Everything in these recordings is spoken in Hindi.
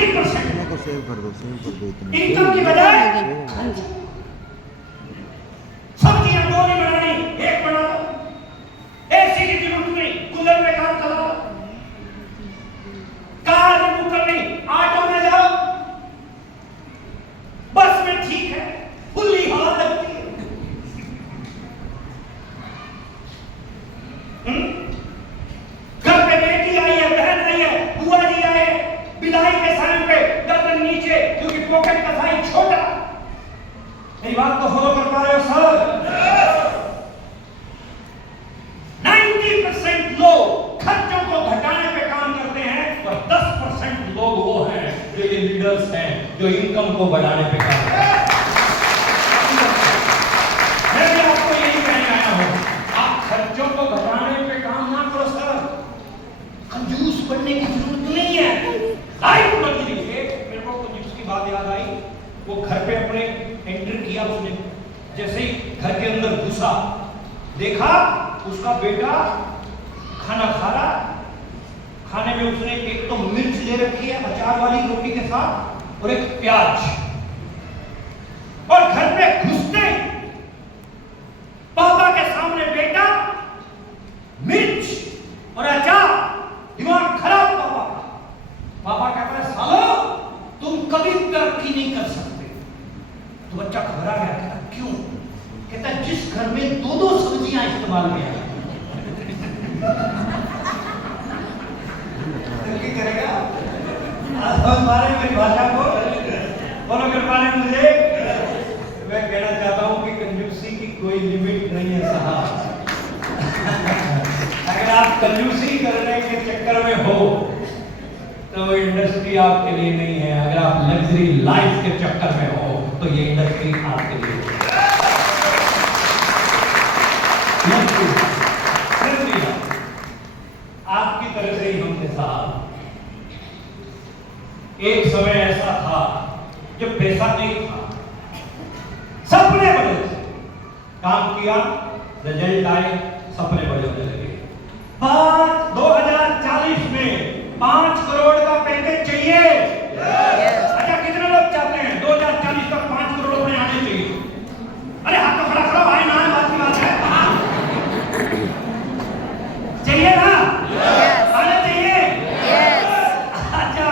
90% को सेव कर दो इतना इनकम की बजाय सब्जियां दो नहीं बनानी, एक बना लो। एसी की जरूरत नहीं, कूलर में काम चलाओ। कार में बुक करनी, ऑटो में जाओ, बस में ठीक है, खुली हवा लगती है। घर पे बेटी आई है, बहन आई है, बुआ जी आए, बिलाई के समय पे गर्दन नीचे क्योंकि पॉकेट का साइज छोटा। मेरी बात को फॉलो कर पा रहे हो सर? 90% लोग खर्चों को घटाने पे काम करते हैं और 10% लोग वो हैं जो ये लीडर्स हैं जो इनकम को बढ़ाने पे काम करते हैं। मैं भी आपको यही कहने आया हूं, आप खर्चों को घटाने पे काम ना करो सर, कंजूस बनने की जरूरत नहीं है। लाइफ बदल लीजिए। मेरे को कंजूस की बात याद आई, वो घर पे अपने एंटर किया, उसने जैसे ही घर के अंदर घुसा, देखा उसका बेटा खाना खा रहा। खाने में उसने एक तो मिर्च ले रखी है अचार वाली रोटी के साथ और एक प्याज, और घर पे घुसते पापा के सामने बेटा मिर्च और अचार, दिमाग खराब पापा का। पापा कहता है सालो तुम कभी तरक्की नहीं कर सकते। तो बच्चा घबरा गया, कहता क्यों? कहता जिस घर में दो दो सब्जियां इस्तेमाल में आई तरक्की करेगा। हमारे मेरी भाषा को फॉलो कर पा रहे मुझे? मैं कहना चाहता हूं कि कंजूसी की कोई लिमिट नहीं है साहब। अगर आप कंजूसी करने के चक्कर में हो तो इंडस्ट्री आपके लिए नहीं है। अगर आप लग्जरी लाइफ के चक्कर में हो तो ये इंडस्ट्री आपके लिए है। आपकी तरह से ही हमने साहब, एक समय ऐसा था जब पैसा नहीं था, सपने बड़े थे, काम किया, रिजल्ट आए, सपने बड़े होने लगे। 2040 में 5 करोड़ का पैकेज चाहिए। अच्छा कितने लोग चाहते हैं 2040 तक 5 करोड़ रुपए आने चाहिए? अरे हाथ तो खड़ा खड़ा भाई, ना है बात की बात है, चाहिए ना? आने चाहिए। अच्छा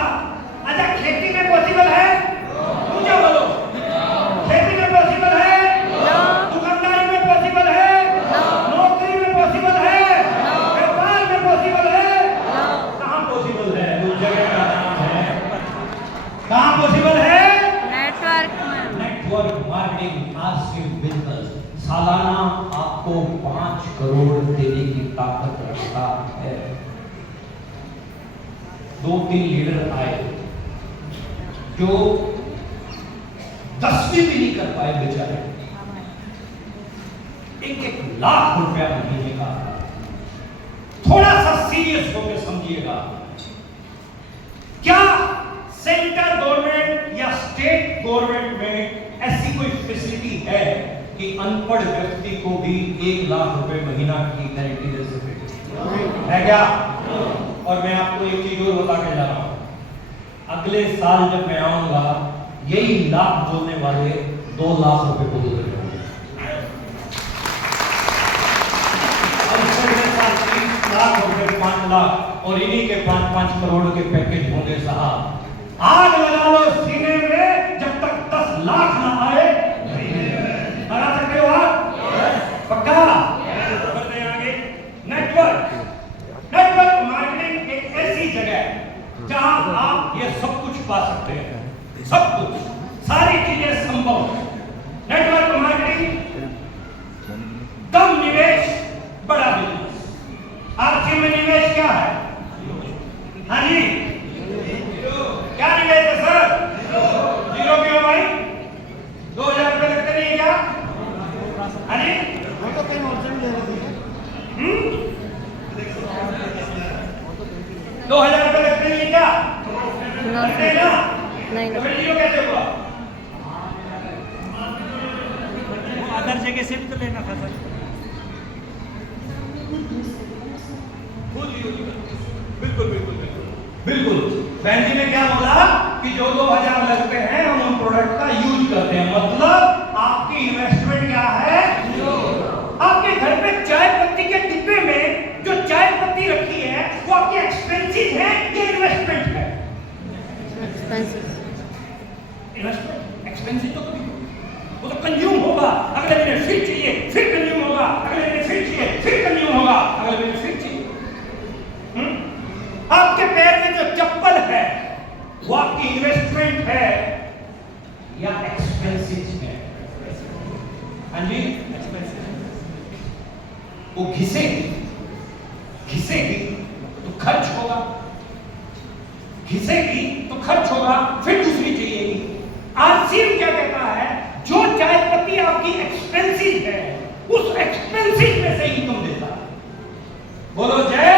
खेती में पॉसिबल है? मुझे बोलो, खेती में पॉसिबल है? दुकानदारी में पॉसिबल है? नौकरी में पॉसिबल है? व्यापार में पॉसिबल है? कहाँ पॉसिबल है? उस जगह का नाम है, कहाँ पॉसिबल है? नेटवर्क मार्केटिंग आपके बिजनेस सालाना आपको 5 करोड़ देने की ताकत रखता है। 2-3 लीडर आए जो 10वीं भी नहीं कर पाए बेचारे, 1-1 लाख रुपया महीने का। थोड़ा सा सीरियस होकर समझिएगा, क्या सेंट्रल गवर्नमेंट या स्टेट गवर्नमेंट में ऐसी कोई फैसिलिटी है कि अनपढ़ व्यक्ति को भी 1 लाख रुपए महीना की गारंटी दे सके? है क्या? और मैं आपको एक चीज और बता के जा रहा हूं, अगले साल जब मैं आऊंगा यही लाख बोलने वाले 2 लाख रुपए बोल रहे होंगे। लाख रुपए 5 लाख और इन्हीं के 5-5 करोड़ के पैकेज होंगे साहब। आग लगा लो सीने में जब तक 10 लाख ना आए। लगा सकते हो आप? पक्का? बढ़ते आगे। नेटवर्क मार्केटिंग एक ऐसी जगह है जहां आप ये सब कुछ पा सकते हैं, सब कुछ, सारी चीजें संभव। नेटवर्क मार्केटिंग, कम निवेश बड़ा बिजनेस। आपके में निवेश क्या है? हाँ जी, क्या निवेश है सर? जीरो क्यों भाई? 2000 रुपए लगते नहीं क्या? हाँ जी, वो तो कहीं और से भी ले रहे थे। 2000 रुपए लगते नहीं क्या? लगते ना? नहीं, तो फिर जीरो कैसे हुआ? अदर जगह से भी तो लेना था सर। बिल्कुल बिल्कुल बिल्कुल बिल्कुल। बहन जी ने क्या बोला? कि जो 2000 लगते हैं हम उन प्रोडक्ट का यूज करते हैं, मतलब आपकी इन्वेस्टमेंट क्या है? आपके घर पे चाय पत्ती के डिब्बे में जो चाय पत्ती रखी है वो आपकी एक्सपेंसिव है या इन्वेस्टमेंट है? इन्वेस्टमेंट। एक्सपेंसिव तो कभी वो तो कंज्यूम होगा, अगले महीने फिर चाहिए, फिर कंज्यूम होगा, अगले महीने फिर चाहिए, फिर कंज्यूम होगा, अगले महीने फिर चाहिए। आपके पैर में जो चप्पल है वो आपकी इन्वेस्टमेंट है या एक्सपेंसिव है? हाँ जी, वो घिसेगी तो खर्च होगा, घिसेगी तो खर्च होगा, फिर दूसरी चाहिएगी। आरसीएम क्या कहता है? जो चाय पत्ती आपकी एक्सपेंसिव है उस एक्सपेंसिव में से इनकम देता है। बोलो जय।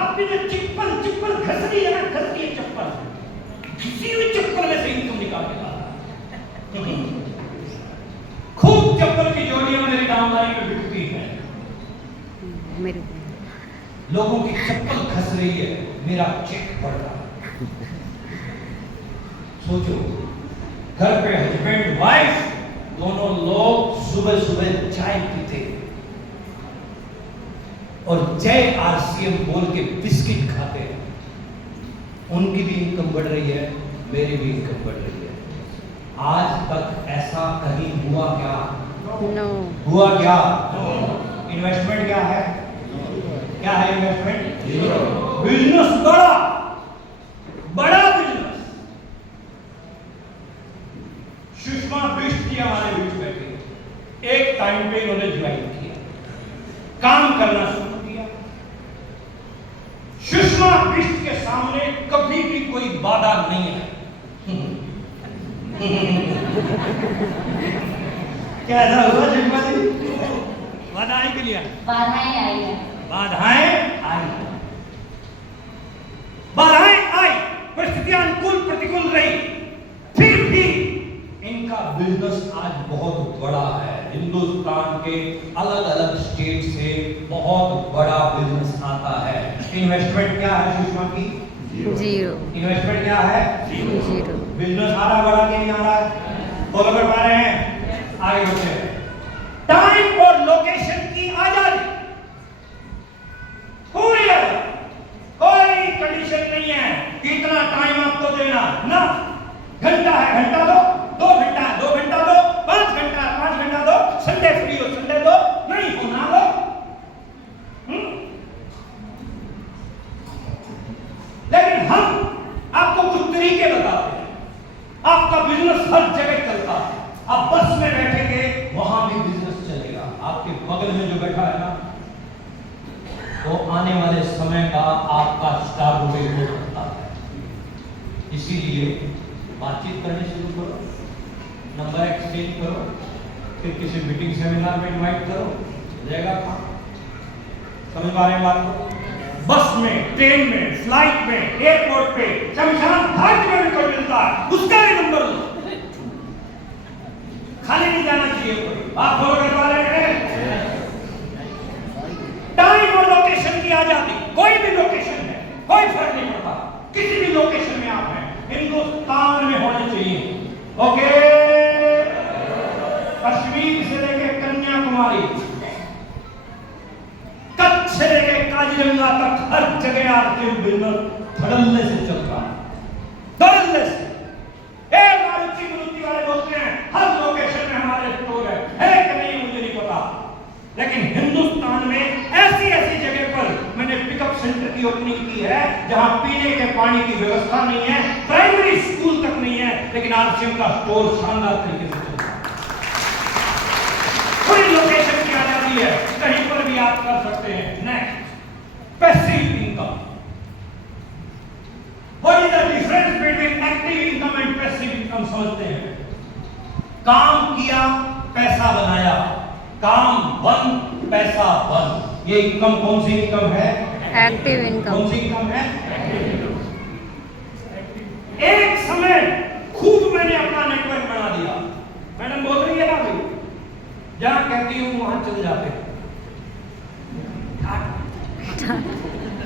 आपकी जो चप्पल घस रही है ना, घस रही है चप्पल, घिसी हुई चप्पल में से इनकम निकाल के लाता है। खूब चप्पल की जोड़ियां मेरी दामदारी में बिकती है, लोगों की चप्पल घस रही है, मेरा चेक बढ़ रहा है। सोचो, घर पे हस्बैंड वाइफ दोनों लोग सुबह सुबह चाय पीते और जय आरसीएम बोल के बिस्किट खाते हैं, उनकी भी इनकम बढ़ रही है, मेरी भी इनकम बढ़ रही है। आज तक ऐसा कहीं हुआ क्या? हुआ क्या? इन्वेस्टमेंट क्या है? क्या है इन्वेस्टमेंट? बिजनेस बड़ा बिजनेस। सुषमा बिष्ट जी हमारे बीच बैठे, एक टाइम पे इन्होंने ज्वाइन किया, काम करना शुरू किया। सुषमा बिष्ट के सामने कभी भी कोई बाधा नहीं है। क्या ऐसा हुआ सुषमा जी? बाधाएं के लिए बाधाएं आई है, बाधाएं आई, परिस्थितियां अनुकूल प्रतिकूल रही, फिर भी इनका बिजनेस आज बहुत बड़ा है। हिंदुस्तान के अलग अलग स्टेट से बहुत बड़ा बिजनेस आता है। इन्वेस्टमेंट क्या है सुषमा की? जीरो। इन्वेस्टमेंट क्या है? जीरो। बिजनेस आ रहा बड़ा कि नहीं आ रहा? फॉलो कर पा रहे हैं? आगे बढ़ते हैं। टाइम और लोकेशन की आजादी, कोई कंडीशन नहीं है कि इतना टाइम आपको देना ना। घंटा है घंटा दो, 2 घंटा है 2 घंटा दो, 5 घंटा है 5 घंटा दो, संडे फ्री हो संडे दो, नहीं हो ना दो। लेकिन हम आपको कुछ तरीके बताते हैं, आपका बिजनेस हर जगह चलता है। आप बस में बैठेंगे वहां भी बिजनेस चलेगा। आपके बगल में जो बैठा है ना, वो आने वाले समय का आपका स्टार हो सकता है। इसीलिए बातचीत करनी शुरू करो, नंबर एक्सचेंज करो, फिर किसी मीटिंग सेमिनार में इनवाइट करो, हो जाएगा काम। समझ पा रहे हैं बात को? बस में, ट्रेन में, फ्लाइट में, एयरपोर्ट पे, शमशान घाट में भी कोई मिलता है, उसका भी नंबर लो। खाली नहीं जाना चाहिए कोई। आप फॉलो कर पा रहे हैं? टाइम और लोकेशन की आजादी, कोई भी लोकेशन है, कोई फर्क नहीं पड़ता, किसी भी लोकेशन में आप हैं, हिंदुस्तान में होने चाहिए। ओके, कश्मीर से लेकर कन्याकुमारी, कच्छ से लेकर काजीरंगा तक हर जगह आपके बिजनेस धड़ल्ले से चल रहा है, धड़ल्ले से। मारुति वाले बोलते हैं हर लोकेशन में हमारे स्टोर है कि नहीं मुझे नहीं पता, लेकिन हिंदुस्तान में ऐसी ऐसी जगह पर मैंने पिकअप सेंटर की ओपनिंग की है जहां पीने के पानी की व्यवस्था नहीं है, प्राइमरी स्कूल तक नहीं है, लेकिन आरसीएम का स्टोर शानदार तरीके से चलता है। पूरी लोकेशन की आजादी है, कहीं पर भी आप कर सकते हैं। Next, passive income. What is the difference between active income and passive income? समझते हैं। काम किया, पैसा बनाया, काम बंद, पैसा बंद। ये इनकम कौन सी इनकम है? Active income. कौन सी इनकम है? एक समय खूब मैंने अपना नेटवर्क बना दिया। मैडम बोल रही है ना अभी, जहां कहती हूँ वहां चल जाते हैं।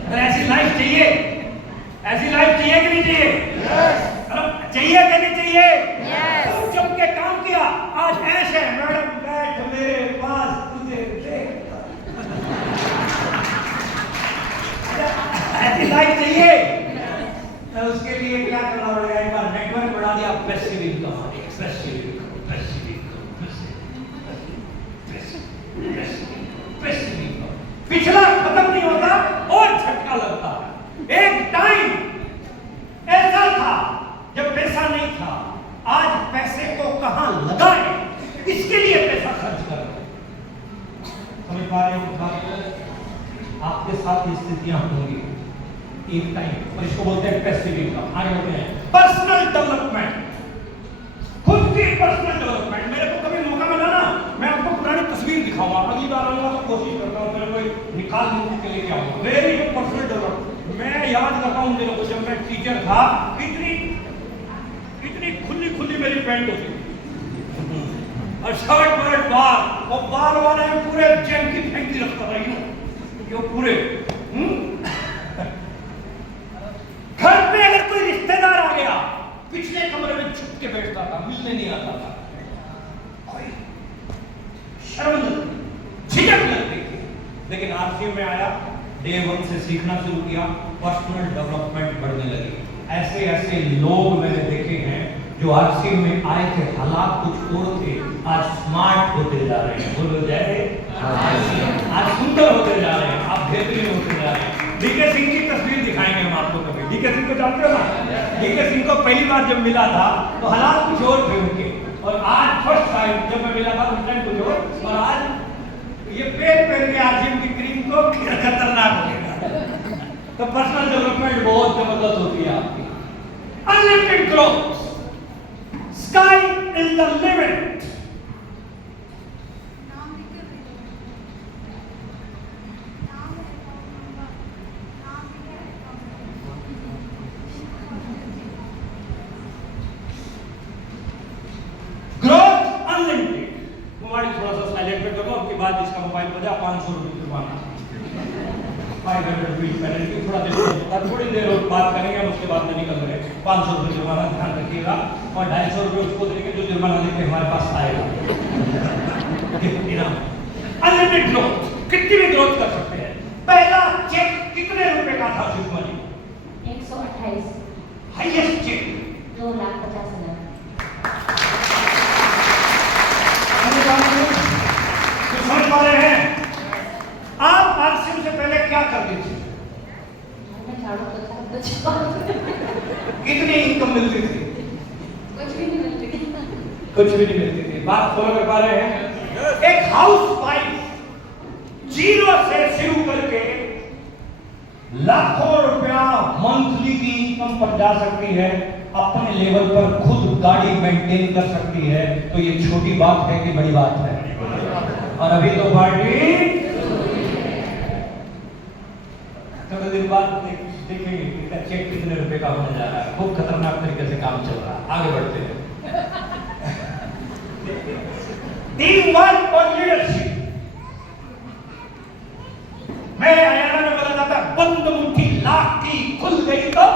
अगर ऐसी लाइफ चाहिए ऐसी लाइफ चाहिए कि नहीं चाहिए? चाहिए कि नहीं चाहिए? Yes. जब के काम किया, आज ऐश है, मैडम बैठ मेरे पास तुझे देखता। ऐसी लाइफ चाहिए? तो उसके लिए क्या करना पड़ेगा? एक बार नेटवर्क बढ़ा दिया, passive income, passive income, passive income, passive income. पिछला खत्म नहीं होता और झटका लगता है। एक टाइम ऐसा था जब पैसा नहीं था, आज पैसे को कहां लगाएं, इसके लिए पैसा खर्च कर रहे हैं। समझ पा रहे हो बात को? आपके साथ ये स्थितियां होंगी एक टाइम, और इसको बोलते हैं पैसिव इनकम। आगे बढ़ते हैं, पर्सनल डेवलपमेंट, खुद की पर्सनल डेवलपमेंट। मेरे को कभी मौका मिला ना, मैं आपको पुरानी तस्वीर दिखाऊंगा, अगली बार आऊंगा तो कोशिश करता हूं मेरे को निकाल के लेके आऊंगा मेरी पर्सनल डेवलपमेंट। मैं याद करता हूं दिनों को, जब मैं टीचर था, इतनी खुली खुली मेरी पैंट होती थी और शर्ट वर्ट बाल, और बाल वाले पूरे जंकी फेंकी रखता था यूं पूरे। घर पे अगर कोई रिश्तेदार आ गया, पिछले कमरे में छुप के बैठता था, मिलने नहीं आता था, कोई शर्म लगती, झिझक लगती थी। लेकिन आरसीएम में आया, डे 1 से सीखना शुरू किया, पर्सनल डेवलपमेंट बढ़ने लगी। ऐसे ऐसे लोग मैंने देखे हैं जो आरसीएम में आए थे, हालात कुछ और थे, आज स्मार्ट होते जा रहे हैं। बोलो जय, आज सुंदर होते जा रहे हैं, आप बेहतरीन होते जा रहे हैं। डीके सिंह की तस्वीर दिखाएंगे हम आपको कभी। डीके सिंह को जानते हो ना? डीके सिंह को पहली बार जब मिला था तो हालात कुछ और थे उनके, और आज फर्स्ट टाइम जब मैं मिला था उस टाइम कुछ और, और आज ये पहन के आरसीएम की क्रीम को खतरनाक हो गया। तो पर्सनल डेवलपमेंट बहुत जबरदस्त होती है आपकी। Unlimited growth, sky is the limit. Growth unlimited. Mobile थोड़ा सा साइलेंट पे करो, आपके बाद इसका मोबाइल बजा 500 रुपये जुर्माना, 500 रुपये पेनल्टी। थोड़ा देर, थोड़ी देर और बात करेंगे हम, उसके बाद में निकल रहे। 500 रुपये जुर्माना ध्यान रखिएगा, और 250 रुपये उसको देंगे जो जुर्माना देके हमारे पास आएगा। अनलिमिटेड ग्रोथ, कितनी भी ग्रोथ कर सकते हैं। पहला चेक कितने रुपए का था सुषमा जी? 128, highest check 2,50,000। समझ पा रहे हैं? आप आरसीएम से पहले क्या करते थे? कितनी इनकम मिलती थी? कुछ भी नहीं मिलती। कुछ भी नहीं मिलती थी। बात फॉलो कर पा रहे हैं? एक हाउस वाइफ जीरो से शुरू करके लाखों रुपया मंथली की इनकम पर जा सकती है, अपने लेवल पर खुद गाड़ी मेंटेन कर सकती है। तो ये छोटी बात है कि बड़ी बात है? और अभी तो पार्टी थोड़े दिन बाद देखेंगे इसका चेक कितने रुपए का होने जा रहा है। खूब खतरनाक तरीके से काम चल रहा है। आगे बढ़ते हैं। टीम वर्क और लीडरशिप। मैं हरियाणा में बोला जाता है, बंद मुट्ठी लाख की खुल गई तो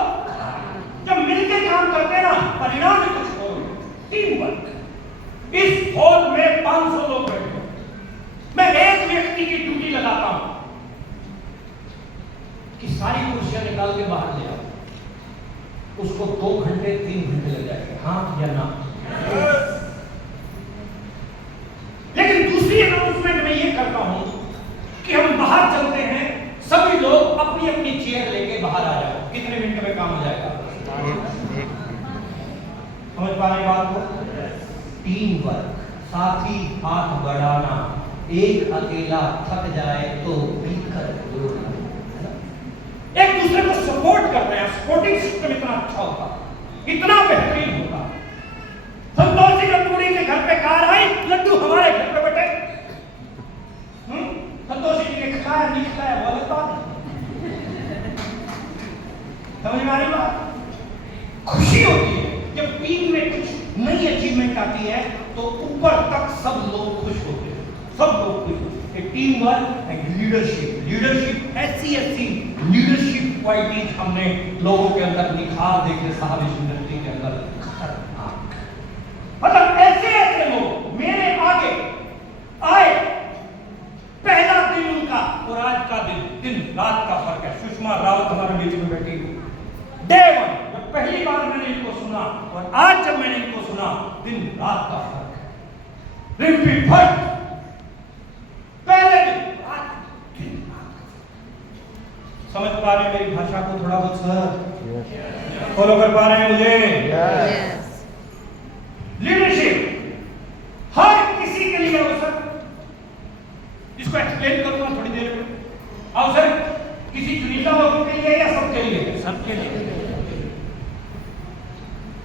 जब मिलकर काम करते हैं ना, परिणाम ही कुछ और। Team work. इस हॉल में 500 लोग बैठे, मैं एक व्यक्ति की ड्यूटी लगाता हूं कि सारी कुर्सियां निकाल के बाहर ले आओ। उसको 2 घंटे 3 घंटे लग जाएंगे, हाँ या ना? लेकिन दूसरी अनाउंसमेंट में ये करता हूं कि हम बाहर चलते हैं, सभी लोग अपनी अपनी चेयर लेके बाहर आ जाओ। कितने मिनट में काम हो जाएगा? समझ पा रहे बात को? टीम वर्क, साथी हाथ बढ़ाना। एक अकेला थक जाए तो मिलकर जोड़ना, एक दूसरे को सपोर्ट करते हैं। सपोर्टिंग सिस्टम इतना अच्छा होता, इतना बेहतरीन होता। संतोषी कपूरी के घर पे कार आई, लड्डू हमारे घर पे बैठे। संतोषी जी ने खाया नहीं खाया बोले तो समझ में आ रही बात? खुशी होती है जब टीम में कुछ नई अचीवमेंट आती है, तो ऊपर तक सब लोग खुश होते हैं, सब लोग खुश होते हैं। Team work and leadership. Leadership ऐसी लीडरशिप क्वालिटीज हमने लोगों के अंदर निखार देखे साहब इस इंडस्ट्री के अंदर। खतरनाक, मतलब ऐसे ऐसे लोग मेरे आगे आए, पहला दिन उनका और आज का दिन रात का फर्क है। सुषमा रावत हमारे बीच में बैठी हुई, डे वन जब पहली बार मैंने इनको सुना और आज जब मैंने इनको सुना, दिन रात का फर्क है। रिम्पी भट्ट पहले दिन समझ पा रहे हैं मेरी भाषा को थोड़ा बहुत सर? फॉलो कर पा रहे हैं मुझे? लीडरशिप हर किसी के लिए अवसर, इसको एक्सप्लेन करूंगा थोड़ी देर में। अवसर किसी चुनिंदा लोगों के लिए या सबके लिए? सबके लिए।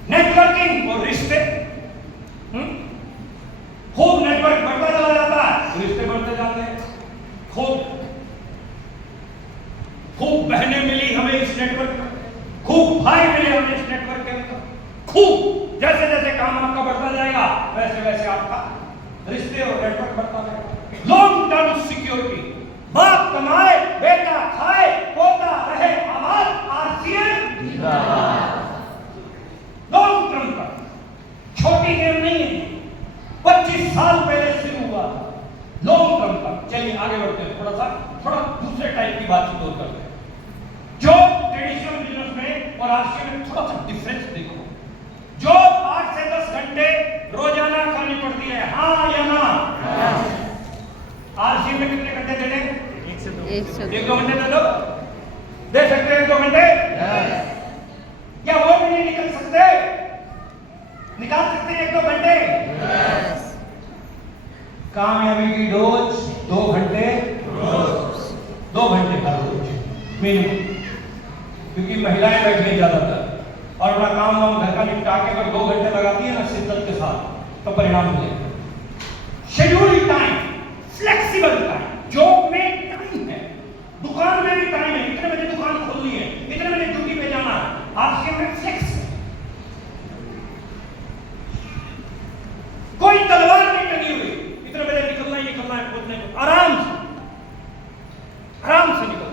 नेटवर्किंग और रिश्ते, खूब नेटवर्क बढ़ता चला जाता है, रिश्ते बढ़ते जाते हैं। खूब बहनें मिली हमें इस नेटवर्क में, खूब भाई मिले हमें इस नेटवर्क के अंदर, खूब जैसे जैसे काम आपका बढ़ता जाएगा वैसे वैसे आपका रिश्ते और नेटवर्क बढ़ता जाएगा। लॉन्ग टर्म सिक्योरिटी, बाप कमाए बेटा खाए पोता रहे आबाद, आरसीएम लॉन्ग टर्म का छोटी गेम नहीं है, 25 साल पहले शुरू हुआ था लॉन्ग टर्म का। चलिए आगे बढ़ते हैं, थोड़ा दूसरे टाइप की बातचीत और करते हैं। जो ट्रेडिशनल बिजनेस में और आरसीएम में थोड़ा सा डिफरेंस देखो। जो 8 से 10 घंटे रोजाना करनी पड़ती है, हाँ या ना? आरसीएम में कितने घंटे दे दें? 1 से 2 घंटे दे दो, दे सकते हैं 2 घंटे? क्या वो भी नहीं निकल सकते? निकाल सकते हैं 1-2 घंटे? कामयाबी की डोज 2 घंटे रोज, 2 घंटे हर रोज मिनिमम, क्योंकि महिलाएं बैठी हैं ज्यादातर और अपना काम वाम घर का निपटा के अगर 2 घंटे लगाती है ना शिद्दत के साथ, तो परिणाम मिलेगा। Schedule time, flexible time, job में टाइम है, दुकान में भी टाइम है, इतने बजे दुकान खोलनी है, इतने बजे ड्यूटी पे जाना है। आरसीएम में फ्लेक्स है, कोई तलवार नहीं टंगी हुई, इतने बजे निकलना है, पहुंचने को आराम से निकल।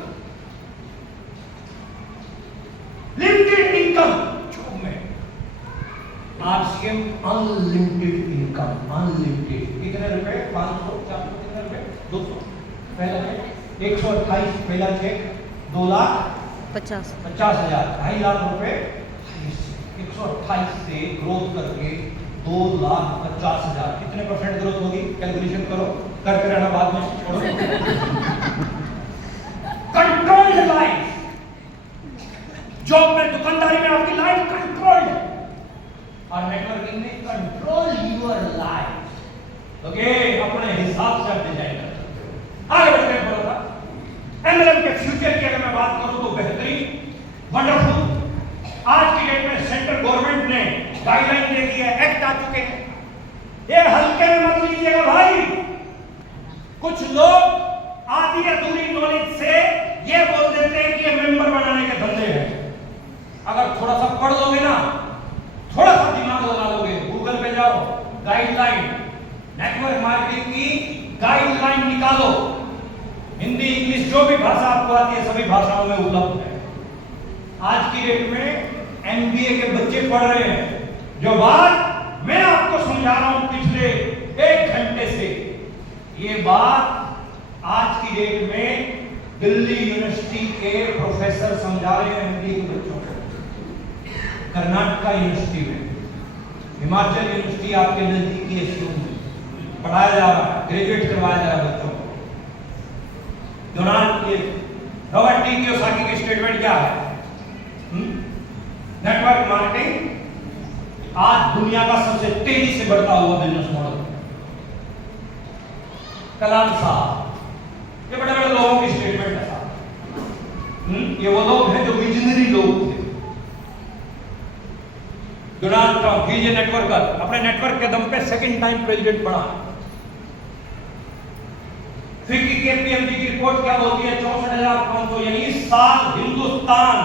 लिमिटेड इनकम जॉब में, आरसीएम अनलिमिटेड इनकम, अनलिमिटेड। कितने रुपए? 500, 400, कितने रुपए? 200 पहला चेक, 128 पहला चेक, 2,50,000, 2.5 लाख रुपए 128 से ग्रोथ करके 2,50,000। कितने % ग्रोथ होगी? कैलकुलेशन करो, करते रहना बाद में, छोड़ो। कंट्रोल्ड लाइफ, जॉब में दुकानदारी में आपकी लाइफ कंट्रोल्ड, और नेटवर्किंग में कंट्रोल यूर लाइफ। ओके, अपने हिसाब से आप डिजाइन करते। आगे बढ़ते हैं थोड़ा सा। एमएलएम के फ्यूचर की अगर मैं बात करूं तो बेहतरीन, वंडरफुल। आज की डेट में सेंट्रल गवर्नमेंट ने गाइडलाइन दे दी है, एक्ट आ चुके हैं, ये हल्के में मत लीजिएगा भाई। कुछ लोग आधी अधूरी नॉलेज से ये बोल देते हैं कि ये मेंबर बनाने के धंधे हैं। अगर थोड़ा सा पढ़ लोगे ना, थोड़ा सा दिमाग लगा लोगे, गूगल पे जाओ, गाइडलाइन, नेटवर्क मार्केटिंग की गाइडलाइन निकालो, हिंदी इंग्लिश जो भी भाषा आपको आती है सभी भाषाओं में उपलब्ध है। आज की डेट में एमबीए के बच्चे पढ़ रहे हैं, जो बात मैं आपको समझा रहा हूं पिछले 1 घंटे से, ये बात आज की डेट में दिल्ली यूनिवर्सिटी के प्रोफेसर समझा रहे हैं एमबीए के बच्चों को, कर्नाटका यूनिवर्सिटी में, हिमाचल यूनिवर्सिटी आपके नजदीकी एसयू में पढ़ाया जा रहा है, ग्रेजुएट करवाया जा रहा है बच्चों को। रॉबर्ट टी कियोसाकी की स्टेटमेंट क्या है? नेटवर्क मार्केटिंग आज दुनिया का सबसे तेजी से बढ़ता हुआ बिजनेस मॉडल। कलाम साहब, ये बड़े बड़े लोगों की स्टेटमेंट है साहब। ये वो लोग हैं जो विजनरी लोग थे। डोनाल्ड ट्रंप, कीजिए नेटवर्कर, अपने नेटवर्क के दम पे सेकंड टाइम प्रेसिडेंट बना। फिक्की केपीएमजी की रिपोर्ट क्या बोलती है? 64,500, यानी इस साल हिंदुस्तान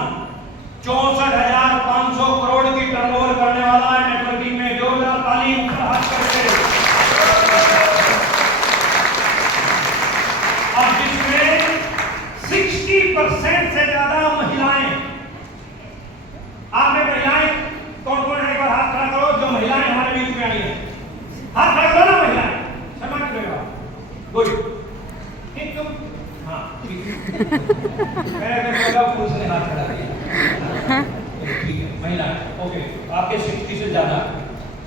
64,500 करोड़ की टर्नओवर करने वाला है नेटवर्किंग में। जोरदार ताली ऊपर हाथ करके। और जिसमें 60% से ज्यादा महिलाएं से हाथ खड़ा किया। ठीक है, महिला ओके, आपके 60 से ज्यादा,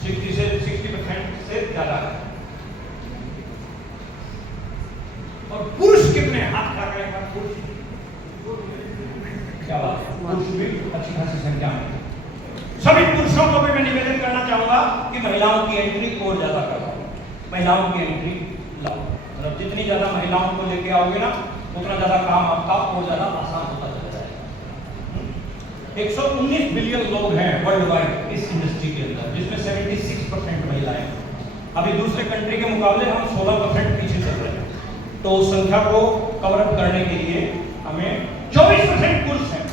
60% से ज्यादा। और पुरुष कितने हाथ खड़ा करेगा? पुरुष क्या बात है, पुरुष भी अच्छी खासी संख्या में। सभी पुरुषों को भी मैं निवेदन करना चाहूंगा कि महिलाओं की एंट्री और ज्यादा करो, महिलाओं की एंट्री लाओ। मतलब जितनी ज्यादा महिलाओं को लेके आओगे ना, उतना ज्यादा काम आपका और ज्यादा आसान होता चला जाएगा। 119 बिलियन लोग हैं वर्ल्ड वाइड इस इंडस्ट्री के अंदर, जिसमें 76% महिलाएं। अभी दूसरे कंट्री के मुकाबले हम 16% पीछे चल रहे हैं। तो उस संख्या को कवर अप करने के लिए हमें 24% पुरुष हैं,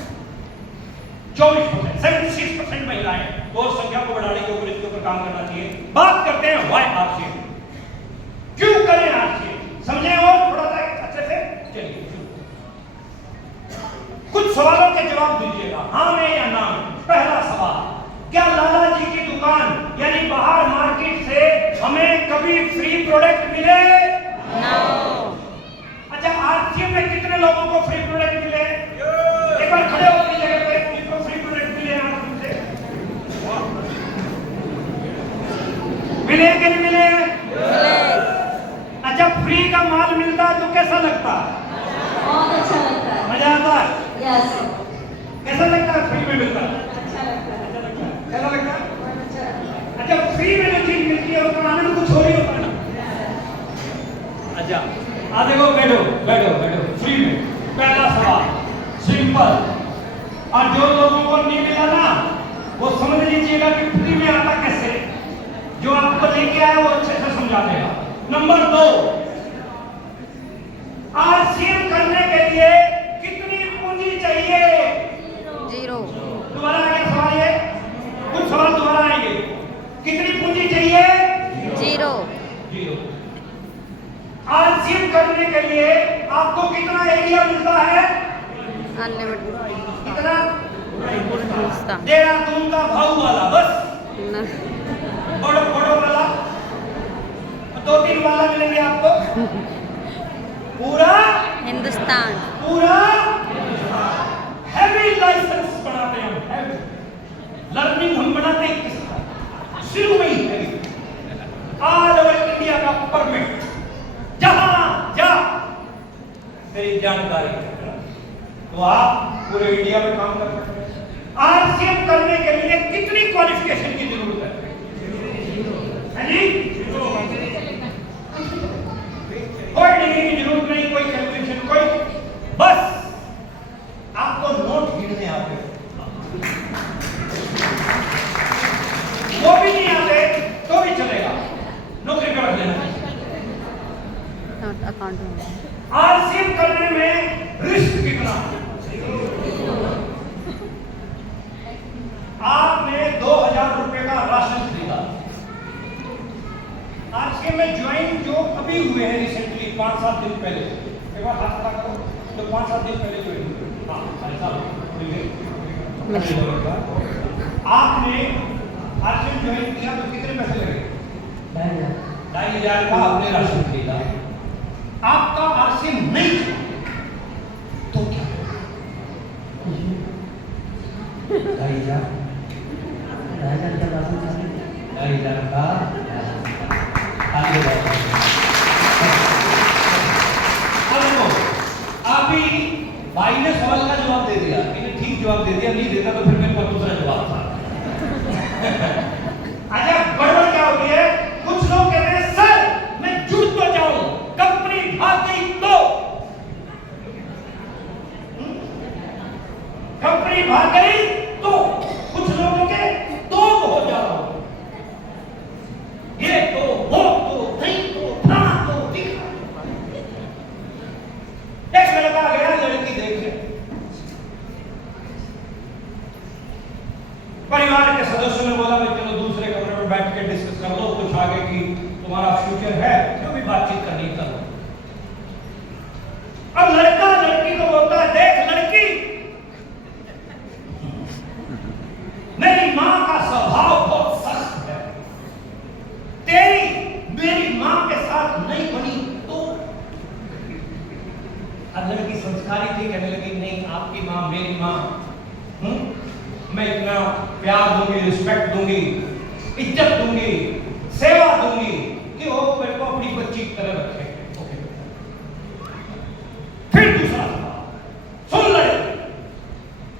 24%, 76% महिलाएं, तो उस संख्या को बढ़ाने के ऊपर इसके ऊपर काम करना चाहिए। बात करते हैं व्हाई आरसीएम, क्यों करें आरसीएम, समझें और थोड़ा सा अच्छे से चलिए। कुछ सवालों के जवाब दीजिएगा, हाँ में या ना में। पहला सवाल, क्या लाला जी की दुकान यानी बाहर मार्केट से हमें कभी फ्री प्रोडक्ट मिले? अच्छा, आरसीएम में कितने लोगों को फ्री प्रोडक्ट मिले? एक बार खड़े हो अपनी जगह पे, किसको फ्री प्रोडक्ट मिले आरसीएम से? मिले कि नहीं मिले? अच्छा, फ्री का माल मिलता है तो कैसा लगता है? बहुत अच्छा लगता है। मजा आता है? यस। कैसा लगता है फ्री में मिलता है? अच्छा लगता है। कैसा लगता है? बहुत अच्छा लगता है। अच्छा, फ्री में जो चीज मिलती है उसका आनंद कुछ और ही होता है। अच्छा, आ देखो, बैठो बैठो बैठो, फ्री में। पहला सवाल सिंपल, और जो लोगों को नहीं मिला ना, वो समझ लीजिएगा कि फ्री में आता कैसे। जो आपको लेके आया वो अच्छे से समझा देगा। नंबर 2, आरसीएम करने के लिए कितनी पूंजी चाहिए? 0। दोबारा आएगा सवाल, ये कुछ सवाल दोबारा आएंगे। कितनी पूंजी चाहिए? 0। आरसीएम करने के लिए आपको कितना एरिया मिलता है? कितना? देहरादून का भाऊ वाला, बस बड़ो बड़ो वाला, 2-3 वाला मिलेंगे आपको। पूरा हिंदुस्तान। पूरा हैवी लाइसेंस बनाते हैं हम, हैवी लर्निंग हम बनाते हैं किसका? शुरू में ही हैवी, ऑल ओवर इंडिया का परमिट, जहां जा मेरी जानकारी है, तो आप पूरे इंडिया में काम कर सकते हैं। आरसीएम करने के लिए कितनी क्वालिफिकेशन की जरूरत है? जी, कोई डिग्री की जरूरत नहीं, कोई कैलकुलेशन, कोई, बस आपको नोट गिनने आते, वो भी नहीं आते तो भी चलेगा, नौकरी पर रख लेना। आरसीएम करने में रिस्क कितना? आपने 2000 रुपए का राशन खरीदा, आरसीएम में ज्वाइन जो अभी हुए हैं रिसेंटली 5-7 दिन पहले, एक बार हाथ खड़ा करो, तो 5-7 दिन पहले ज्वाइन हुए, हाँ ऐसा आपने आरसीएम ज्वाइन किया तो कितने पैसे लगे? 2,500 का आपने राशन खरीदा। आपका आरसीएम नहीं तो क्या? 2,500 का राशन, 2,500 का आगे बढ़ा। अभी भाई ने सवाल का जवाब दे दिया, इन्हें ठीक जवाब दे दिया, नहीं देता तो फिर मेरे पास दूसरा जवाब था। अच्छा, गड़बड़ क्या होती है? कुछ लोग कहते हैं सर मैं जुड़ तो जाऊं, कंपनी भाग गई तो, कंपनी भाग गई तो, कुछ लोगों के तो हो जाओ, ये तो वो तो नहीं तो ना तो दिख। एक लड़का गया लड़की देखने, परिवार के सदस्यों ने बोला भाई चलो दूसरे कमरे में बैठ के डिस्कस कर लो, कुछ आगे की तुम्हारा फ्यूचर है, जो भी बातचीत करनी कर लो। अब लड़का लड़की को बोलता है देख लड़की, मेरी मां का स्वभाव बहुत सख्त है, तेरी मेरी मां के साथ नहीं बनी तो। अब लड़की संस्कारी थी, कहने लगी नहीं आपकी मां मेरी मां मैं इतना प्यार दूंगी, रिस्पेक्ट दूंगी, इज्जत दूंगी, सेवा दूंगी कि वो मेरे को अपनी बच्ची की तरह रखेंगे। ओके। फिर दूसरा सवाल सुन ले।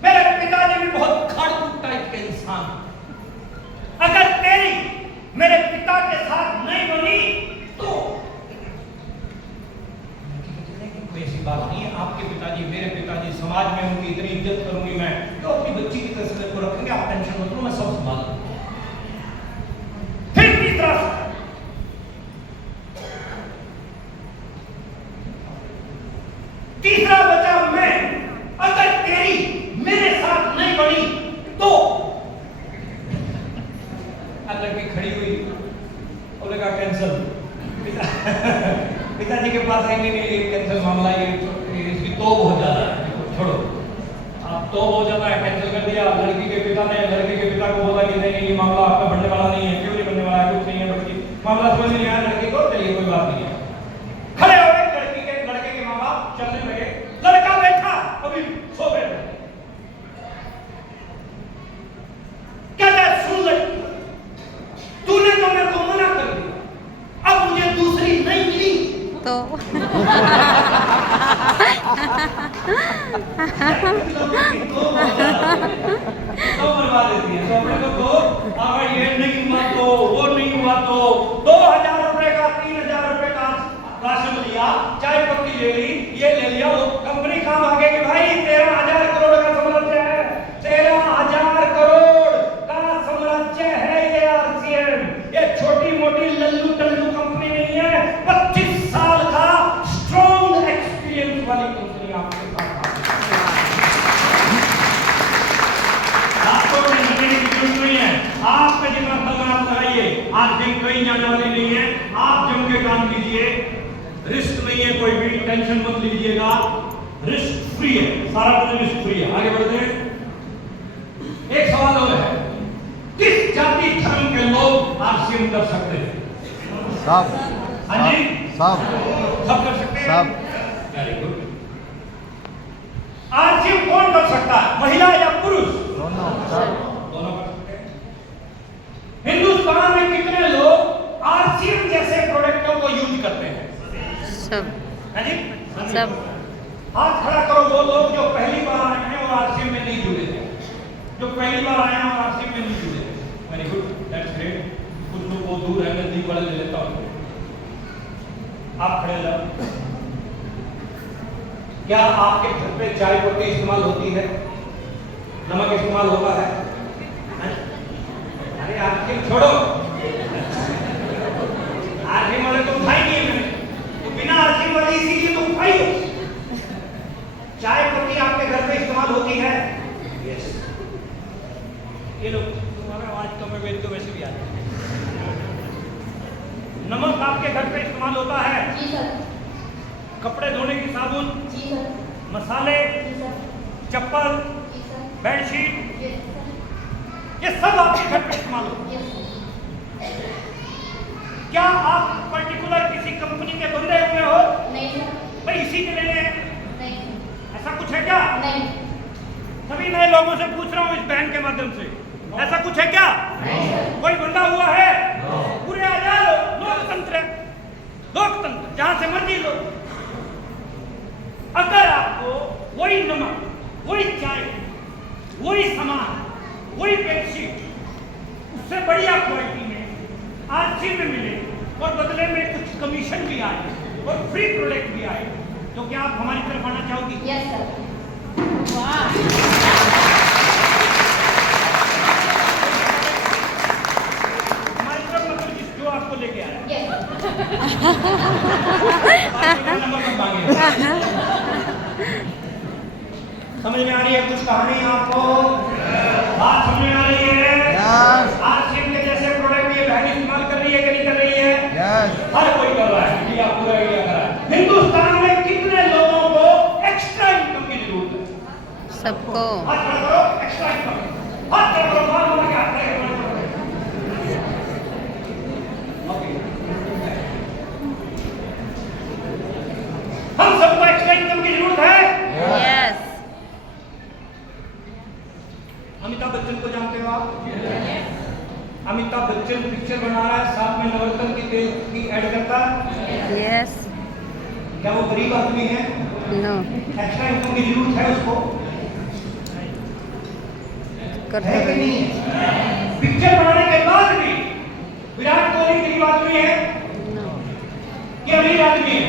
मेरे पिताजी भी बहुत खाड़कूट टाइप के इंसान, अगर तेरी मेरे पिता के साथ नहीं बनी तो कोई ऐसी बात नहीं है। आपके पिताजी, मेरे पिताजी, समाज में उनकी इतनी इज्जत करूंगी मैं तो अपनी बच्ची की तरह से मेरे को रखेंगे। आप टेंशन मत लो, मैं सब संभाल लूंगा। फिर तीसरा बचा मैं, अगर तेरी मेरे साथ नहीं बनी तो लड़की खड़ी हुई और लगा कैंसल। पिताजी के पास आएंगे नहीं, कैंसल मामला, ये इसकी तो बहुत ज्यादा है, छोड़ो आप तो बहुत ज्यादा है, कैंसिल कर दिया। लड़की के पिता ने लड़के के पिता को बोला कि नहीं ये मामला आपका बनने वाला नहीं है। क्यों नहीं बनने वाला है? कुछ नहीं है, बल्कि मामला समझ नहीं आया लड़की को, चलिए कोई बात नहीं है। खड़े हो गए लड़के के माँ बाप, चलने लगे। लड़का बैठा अभी सो गए। क्या सुन ले, तूने तो मेरे को मना कर दिया, अब मुझे दूसरी नहीं मिली तो मरवा देती है। तो अपने को अगर ये नहीं हुआ तो वो नहीं हुआ तो 2000 रुपए का 3000 रुपए का राशन लिया, चाय पत्ती ले ली, ये ले लिया, वो कंपनी काम आ गई कि भाई 13,000 करोड़ का साम्राज्य है, 13,000 करोड़ का साम्राज्य है ये आरसीएम। ये छोटी मोटी लल्लू टल्लू कंपनी नहीं है, 25 साल का स्ट्रॉन्ग एक्सपीरियंस वाली कंपनी आपके साथ। आपको निकलने की जरूरत नहीं है, आपका जितना भगवान चाहिए। आज दिन कहीं जाने वाली नहीं है, आप जम के काम कीजिए, रिस्क नहीं है, कोई भी टेंशन मत लीजिएगा, रिस्क फ्री है, सारा कुछ रिस्क फ्री है। आगे बढ़ते हैं। एक सवाल और है, किस जाति धर्म के लोग आरसीएम कर सकते हैं? सब। हाँ जी, सब कर सकते हैं। सब। Very good. आरसीएम कौन कर सकता है, महिला या पुरुष? दोनों। दोनों कर सकते हैं। हिंदुस्तान में कितने लोग आरसीएम जैसे प्रोडक्टों को यूज करते हैं? सब। है जी? सब। हाथ खड़ा करो वो लोग जो पहली बार आए हैं और आरसीएम में नहीं जुड़े थे, जो पहली बार आए हैं और आरसीएम में नहीं जुड़े थे। Very good, that's great. कुछ लोग बहुत दूर है, नजदीक वाले ले लेता हूँ। आप खड़े जाओ। क्या आपके घर पे चाय पत्ती इस्तेमाल होती है, नमक इस्तेमाल होता है? अरे आरसीएम छोड़ो, आरसीएम वाले तो खाई नहीं है, तो बिना आरसीएम वाली इसीलिए तुम खाई हो। चाय पत्ती आपके घर पे इस्तेमाल होती है? यस। ये लोग तुम्हारा आवाज कम है तो वैसे भी आता है। नमक आपके घर पे इस्तेमाल होता है? जी सर। कपड़े धोने की साबुन? जी सर। मसाले? जी सर। चप्पल? जी सर। बेडशीट? Yes sir. ये सब आपके घर पे इस्तेमाल होता है। Yes sir. क्या आप पर्टिकुलर किसी कंपनी के बंदे हुए हो? नहीं सर। भाई इसी के लेने हैं, नहीं। ऐसा कुछ है क्या? नहीं। सभी नए लोगों से पूछ रहा हूँ इस बैंक के माध्यम से, ऐसा कुछ है क्या? नहीं सर। कोई बंदा हुआ है? पूरे आजाद लोकतंत्र, लोकतंत्र जहां से मर्जी लो। अगर आपको वही नमक, वही चाय, वही सामान, वही बेडशीट उससे बढ़िया क्वालिटी में आरसीएम में मिले और बदले में कुछ कमीशन भी आए और फ्री प्रोडक्ट भी आए, तो क्या आप हमारी तरफ आना चाहोगी? Yes sir. हमारी तरफ मतलब जो आपको लेके आया। यस। नंबर मत मांगिए। समझ में आ रही है कुछ कहानी आपको? बात समझ में आ रही है? Yes. आरसीएम के जैसे प्रोडक्ट ये बहन इस्तेमाल कर रही है कि नहीं कर रही है? Yes. हर कोई कर रहा है, इंडिया पूरा इंडिया कर रहा है। हिंदुस्तान में कितने लोगों को एक्स्ट्रा इनकम की जरूरत है? सबको। हाथ खड़ा करो, एक्स्ट्रा इनकम। हाथ खड़ा करो, मार मार के हाथ खड़ा करो। ओके। हम सबको एक्स्ट्रा इनकम की जरूरत है? यस। अमिताभ बच्चन को जानते हो आप? अमिताभ बच्चन पिक्चर बना रहा है, साथ में नवरत्न की तेल की ऐड करता है। यस। क्या वो गरीब आदमी है? नो। एक्स्ट्रा इनकम की जरूरत है उसको? है कि नहीं है? पिक्चर बनाने के बाद भी विराट कोहली गरीब आदमी है कि अमीर आदमी है?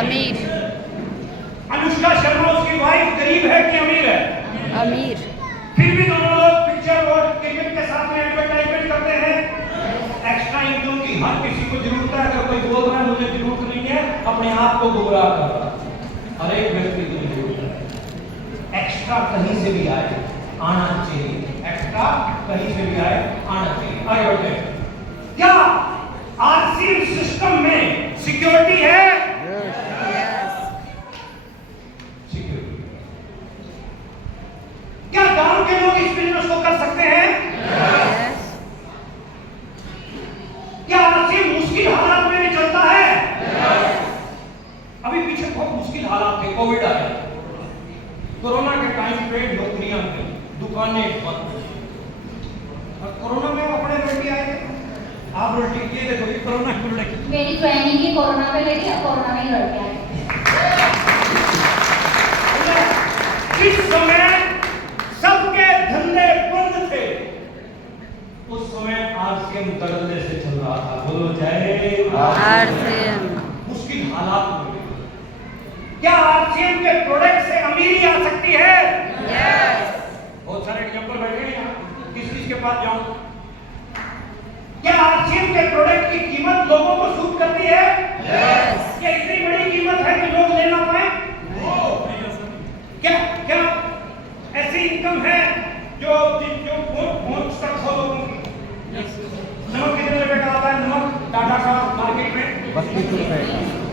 अमीर। अनुष्का शर्मा उसकी वाइफ गरीब है कि अमीर है? अमीर। फिर भी दोनों लोग पिक्चर और क्रिकेट के साथ में एडवर्टाइजमेंट करते हैं। एक्स्ट्रा इनकम की हर किसी को जरूरत है। अगर कोई बोल रहा है मुझे जरूरत नहीं है, अपने आप को गुमराह कर रहा है। हर एक व्यक्ति को जरूरत है। एक्स्ट्रा कहीं से भी आए आना चाहिए। एक्स्ट्रा कहीं से भी आए आना चाहिए। आगे बढ़ते हैं। क्या आरसीएम सिस्टम में सिक्योरिटी है? यस। सिक्योरिटी। क्या गांव के लोग इस बिजनेस को कर सकते हैं? यस। क्या आरसीएम मुश्किल हालात में भी चलता है? अभी पीछे बहुत मुश्किल हालात थे, कोविड आया, कोरोना के टाइम पे नौकरियां गई, दुकानें बंद। और कोरोना में अपने रोटी आए थे, आप रोटी ये देखो, ये कोरोना की रोटी। मेरी ट्रेनिंग ही कोरोना पे लगी है, कोरोना में ही लड़ गया है। इस समय सबके धंधे बंद थे, उस समय आरसीएम दगलने से चल रहा था। बोलो जय आरसीएम। मुश्किल हालात में क्या आरसीएम के प्रोडक्ट से अमीरी आ सकती है? यस। बहुत सारे एग्जांपल बैठे हैं यहाँ, किस के पास जाऊं? क्या आरसीएम के प्रोडक्ट की कीमत लोगों को सूट करती है? यस। क्या इतनी बड़ी कीमत है कि लोग ले ना पाए? क्या क्या ऐसी इनकम है जो पहुंच तक हो लोगों की? नमक कितने रुपए का आता है? नमक टाटा का मार्केट में 32 रुपए।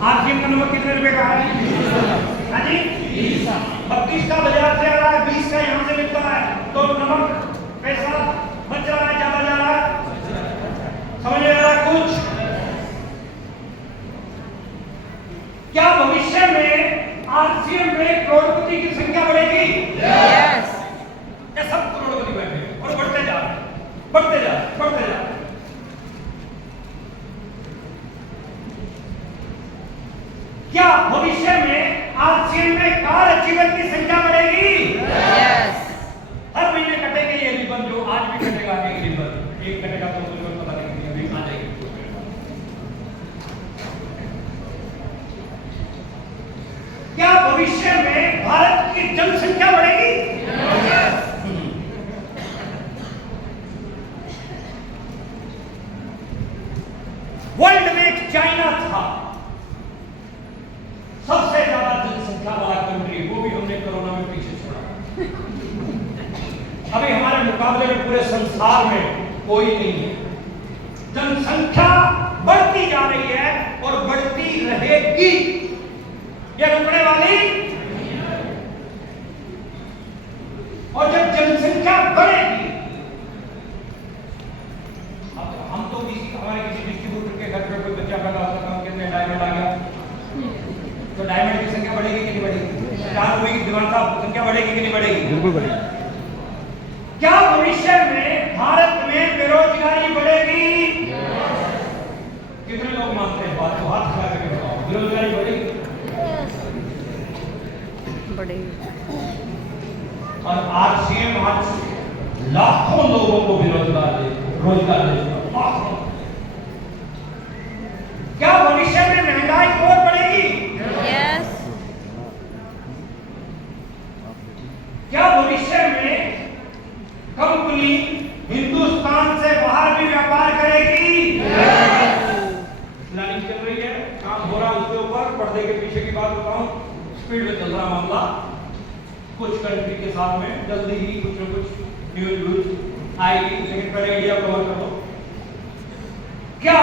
आरसीएम का नमक कितने रुपए का है? हाँ जी, 32 का बाजार से आ रहा है, 20 का यहाँ से मिलता है। तो नमक पैसा बच रहा है, ज्यादा जा रहा है, समझ में आ रहा है कुछ? क्या भविष्य में आरसीएम में करोड़पति की संख्या बढ़ेगी? यस। ये सब करोड़पति बैठे हैं और बढ़ते जा रहे हैं, बढ़ते जा रहे हैं, बढ़ते जा रहे हैं। क्या भविष्य में आरसीएम में कार अचीवर की संख्या बढ़ेगी? यस। हर महीने कटेगा ये रिबन, जो आज भी कटेगा एक रिबन, एक कटेगा तो रिबन पता नहीं कितनी आ जाएगी। क्या भविष्य में भारत की जनसंख्या बढ़ेगी? वर्ल्ड में चाइना था सबसे ज्यादा जनसंख्या वाला कंट्री, वो भी हमने कोरोना में पीछे छोड़ा। अभी हमारे मुकाबले में पूरे संसार में कोई नहीं है। जनसंख्या बढ़ती जा रही है और बढ़ती रहेगी, ये रुकने वाली। और जब जनसंख्या बढ़ेगी, अब हम तो हमारे किसी डिस्ट्रीब्यूटर के घर पे कोई बच्चा पैदा होता था, हम कहते हैं डायमंड आ गया, तो डायमंड की संख्या बढ़ेगी कि नहीं बढ़ेगी? चार रुपए की दीवार साहब संख्या बढ़ेगी कि नहीं बढ़ेगी? बिल्कुल बढ़ेगी। क्या भविष्य में भारत में बेरोजगारी बढ़ेगी? कितने लोग मानते हैं बात को? हाथ खड़ा करके बताओ, बेरोजगारी बढ़ेगी? बढ़ेगी। और आरसीएम आज लाखों लोगों को रोजगार दे लाखों। क्या भविष्य में महंगाई और बढ़ेगी? यस। क्या भविष्य में कंपनी हिंदुस्तान से बाहर भी व्यापार करेगी? प्लानिंग चल रही है, काम हो रहा है उसके ऊपर। पर्दे के पीछे की बात बताऊं, स्पीड में चल रहा मामला कुछ कंट्री के साथ में। जल्दी ही कुछ न कुछ न्यूज आएगी, लेकिन पहले इंडिया कवर कर दो। क्या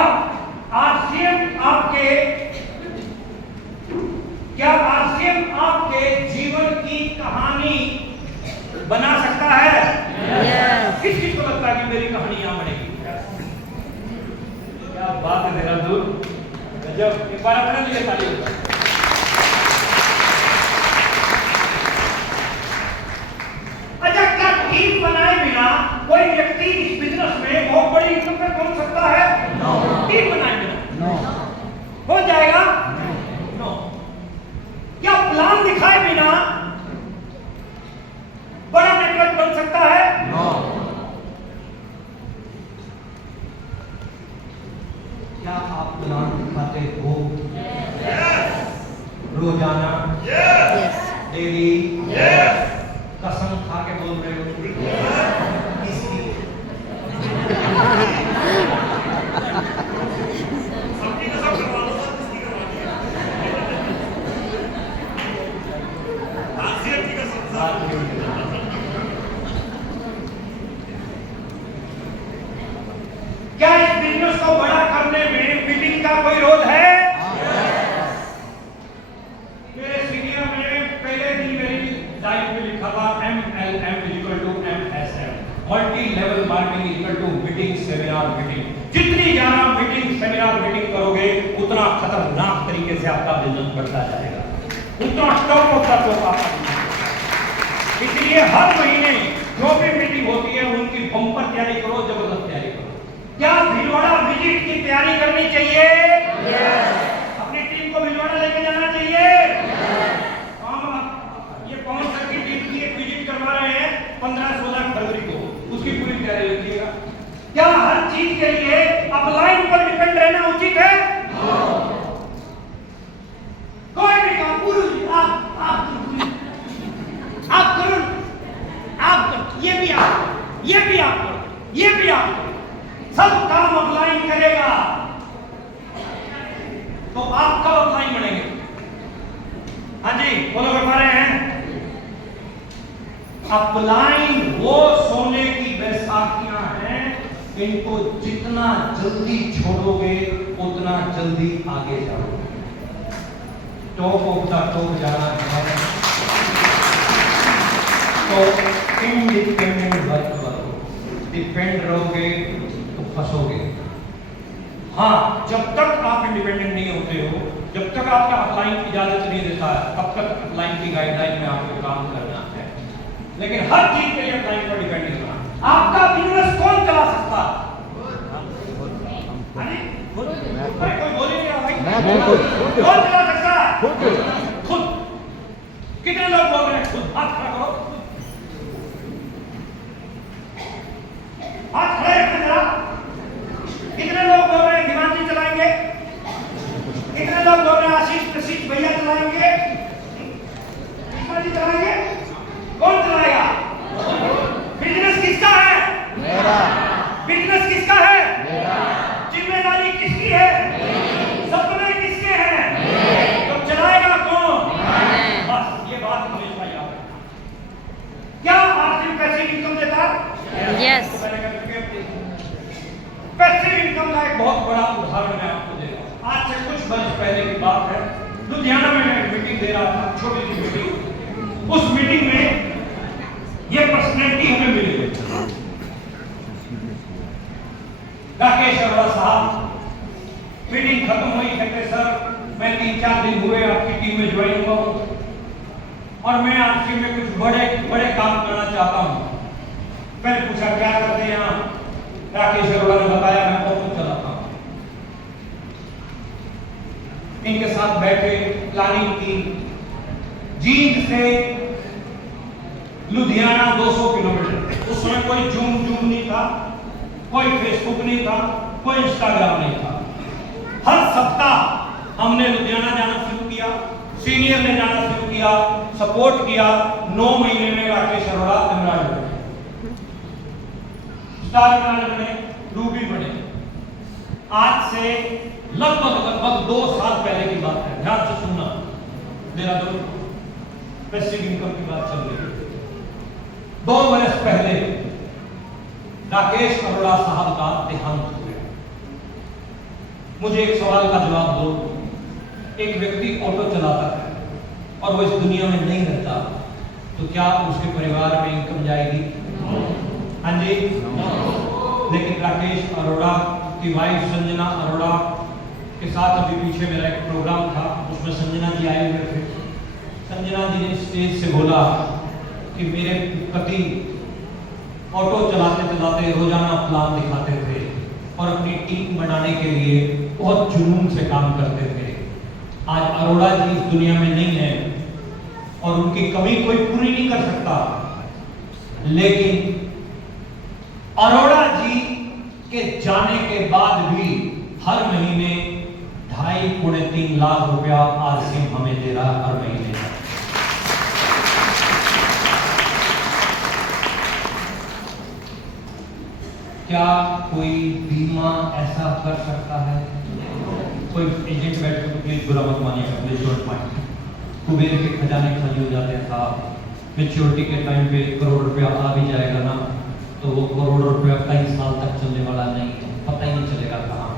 आरसीएम आपके जीवन की कहानी बना सकता है? यस। किस किस को लगता है कि मेरी कहानी यहां बनेगी? क्या बात है देहरादून, गजब। एक बार अपने लिए ताली होगा। अच्छा, क्या टीम बनाए बिना बिना कोई व्यक्ति इस बिजनेस में बहुत बड़ी इनकम पे पहुंच सकता है? टीम बनाए बिना हो जाएगा? नो। क्या प्लान दिखाए बिना बड़ा नेटवर्क बन सकता है? क्या आप प्लान दिखाते हो? रोजाना? Yes. डेली? कसम खा के बोल रहे हो? किसकी? सबकी कसम करवा लो सर, किसकी करवानी है? आखिर की कसम। क्या इस बिजनेस को बड़ा करने में मीटिंग का कोई रोल है? मेरे सीनियर ने पहले दिन मेरी लाइफ में लिखा था MLM = MSM, multi level marketing equal to meeting seminar meeting. जितनी ज्यादा मीटिंग सेमिनार मीटिंग करोगे उतना खतरनाक तरीके से आपका बिजनेस बढ़ता जाएगा, उतना टॉप ऑफ द टॉप आपका बिजनेस। इसलिए हर महीने जो भी मीटिंग होती है उनकी बम्पर तैयारी करो, जबरदस्त तैयारी करो। क्या भिलवाड़ा विजिट की तैयारी करनी चाहिए? अपनी टीम को भिलवाड़ा लेके जाना चाहिए। ये पवन सर की टीम की एक विजिट करवा रहे हैं 15-16 फरवरी को, उसकी पूरी तैयारी रखिएगा। क्या हर चीज के लिए अपलाइन पर डिपेंड रहना उचित है? कोई भी काम गुरु जी आप करो, आप करो, ये भी आप करो, ये भी आप करो, ये भी आप करो, सब काम अपलाइन करेगा तो आप कब अपलाइन बनेंगे? हाँ जी बोलो, कर पा रहे हैं? अपलाइन वो सोने की बैसाखियां हैं, इनको जितना जल्दी छोड़ोगे उतना जल्दी आगे जाओगे। टॉप ऑफ द टॉप जाना है तो इंडिपेंडेंट वर्क करो, डिपेंड रहोगे तो फंसोगे। हाँ, जब तक आप इंडिपेंडेंट नहीं होते हो, जब तक आपका अपलाइन इजाजत नहीं देता है, तब तक अपलाइन की गाइडलाइन में आपको काम करना है। लेकिन हर चीज के लिए अपलाइन पर डिपेंड नहीं होना। आपका बिजनेस कौन चला सकता है? कोई बोलेगा भाई, कौन चला सकता है? खुद। कितने लोग बोल रहे हैं खुद? हाथ खड़ा करो, हाथ खड़े रखना जरा। कितने लोग बोल रहे हैं हिमांशी चलाएंगे? कितने लोग बोल रहे हैं आशीष भैया चलाएंगे? चलाएंगे? कौन चलाएगा? बिजनेस किसका है? मेरा। बिजनेस किसका है? मेरा। जिम्मेदारी किसकी है? सपने किसके हैं? तो चलाएगा कौन? बस ये बात हमेशा याद रखना। क्या आर्थिक पैसिव इनकम देता है? Yes. पैसिव इनकम का एक बहुत बड़ा उदाहरण मैं आपको दे रहा हूं। आज से कुछ वर्ष पहले की बात है, लुधियाना में मैं मीटिंग दे रहा था, छोटी सी मीटिंग। उस मीटिंग में ये पर्सनैलिटी हमें मिली हुई, राकेश अरोड़ा साहब। मीटिंग खत्म हुई, कहते सर मैं 3-4 दिन हुए आपकी टीम में ज्वाइन हुआ हूं और मैं आपसे में कुछ बड़े काम करना चाहता हूं। मैंने पूछा क्या करते हैं यहाँ? राकेश अरोड़ा ने बताया मैं ऑफिस चलाता हूं। इनके साथ बैठे, प्लानिंग की। जींद से लुधियाना 200 किलोमीटर। उस समय कोई जूम नहीं था, कोई फेसबुक नहीं था, कोई इंस्टाग्राम नहीं था। हर सप्ताह हमने लुधियाना जाना शुरू किया, सीनियर ने जाना शुरू किया, सपोर्ट किया। 9 महीने में राकेश अरोड़ा एमराल्ड बने, स्टार एमराल्ड बने, रूबी बने। आज से लगभग 2 साल पहले की बात है, ध्यान से सुनना, देहरादून पैसिव इनकम की बात चल रही है। 2 वर्ष पहले राकेश अरोड़ा साहब का देहांत हो गया। मुझे एक सवाल का जवाब दो, एक व्यक्ति ऑटो चलाता है और वो इस दुनिया में नहीं रहता, तो क्या उसके परिवार में इनकम जाएगी? हाँ जी। लेकिन राकेश अरोड़ा की वाइफ संजना अरोड़ा के साथ अभी पीछे मेरा एक प्रोग्राम था, उसमें संजना जी आए हुए थे। संजना जी ने स्टेज से बोला कि मेरे पति ऑटो चलाते चलाते रोजाना प्लान दिखाते थे और अपनी टीम बनाने के लिए बहुत जुनून से काम करते थे। आज अरोड़ा जी इस दुनिया में नहीं है और उनकी कमी कोई पूरी नहीं कर सकता, लेकिन अरोड़ा जी के जाने के बाद भी हर महीने 2.5-3 लाख रुपया आरसीएम हमें दे रहा हर महीने। क्या कोई बीमा ऐसा कर सकता है? कोई एजेंट बैठ के प्लीज बुरा मत मानिएगा, प्लीज डोंट माइंड। कुबेर के खजाने खाली हो जाते हैं साहब, मैच्योरिटी के टाइम पे 1 करोड़ रुपया आ भी जाएगा ना, तो वो 1 करोड़ रुपया कई साल तक चलने वाला नहीं है, पता ही नहीं चलेगा कहाँ।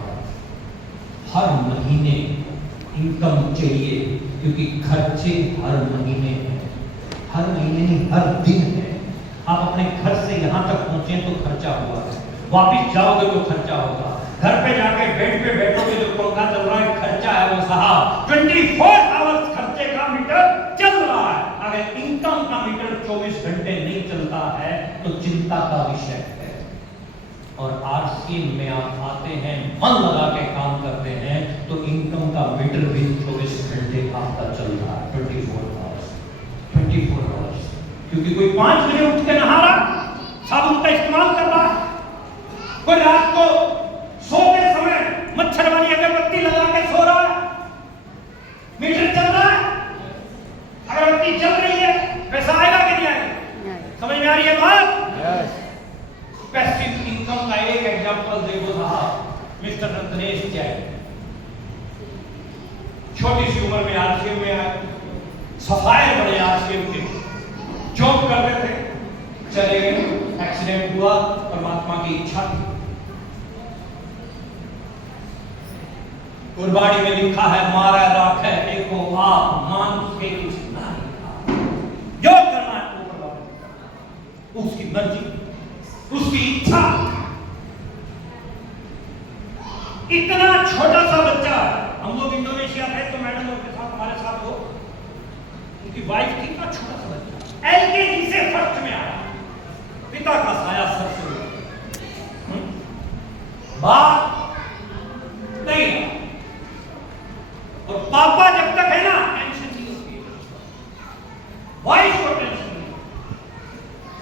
हर महीने इनकम चाहिए, क्योंकि खर्चे हर महीने हैं, हर महीने नहीं हर दिन है। आप अपने घर से यहाँ तक पहुंचे तो खर्चा हुआ है, वापिस जाओगे तो खर्चा होगा, घर पे जाके बेड पे बैठोगे जो पंखा चल रहा है खर्चा है वो साहब। 24 आवर्स खर्चे का मीटर चल रहा है। अगर इनकम का मीटर 24 घंटे नहीं चलता है तो चिंता का विषय है। और आरसीएम में आप आते हैं, मन लगा के काम करते हैं, तो इनकम का मीटर भी 24 घंटे आपका चल रहा है, 24 आवर्स। क्योंकि कोई 5 बजे उठ के नहा रहा, साबुन का इस्तेमाल कर रहा है, कोई रात को सोते समय मच्छर वाली अगरबत्ती लगा के सो रहा है, मीटर चल रहा है, अगरबत्ती चल रही है, पैसा आएगा कि नहीं आएगा? समझ में आ रही है बात? पैसिव इनकम का एक एग्जांपल देखो साहब, मिस्टर रत्नेश जैन छोटी सी उम्र में आरसीएम में आए, सफायर बड़े आरसीएम के, जॉब करते थे, चले गए, एक्सीडेंट हुआ, परमात्मा की इच्छा थी। गुरबाणी में लिखा है, मारा राख है एको आप मानुष के कुछ नहीं, जो करना है वो करना, उसकी मर्जी, उसकी इच्छा। इतना छोटा सा बच्चा, हम लोग इंडोनेशिया थे तो मैडम लोग के साथ हमारे साथ हो, उनकी वाइफ थी, इतना छोटा सा बच्चा एलकेजी से फर्स्ट में आया, पिता का साया सर से बात नहीं रहा, और पापा जब तक है ना टेंशन नहीं होती, वाइफ को टेंशन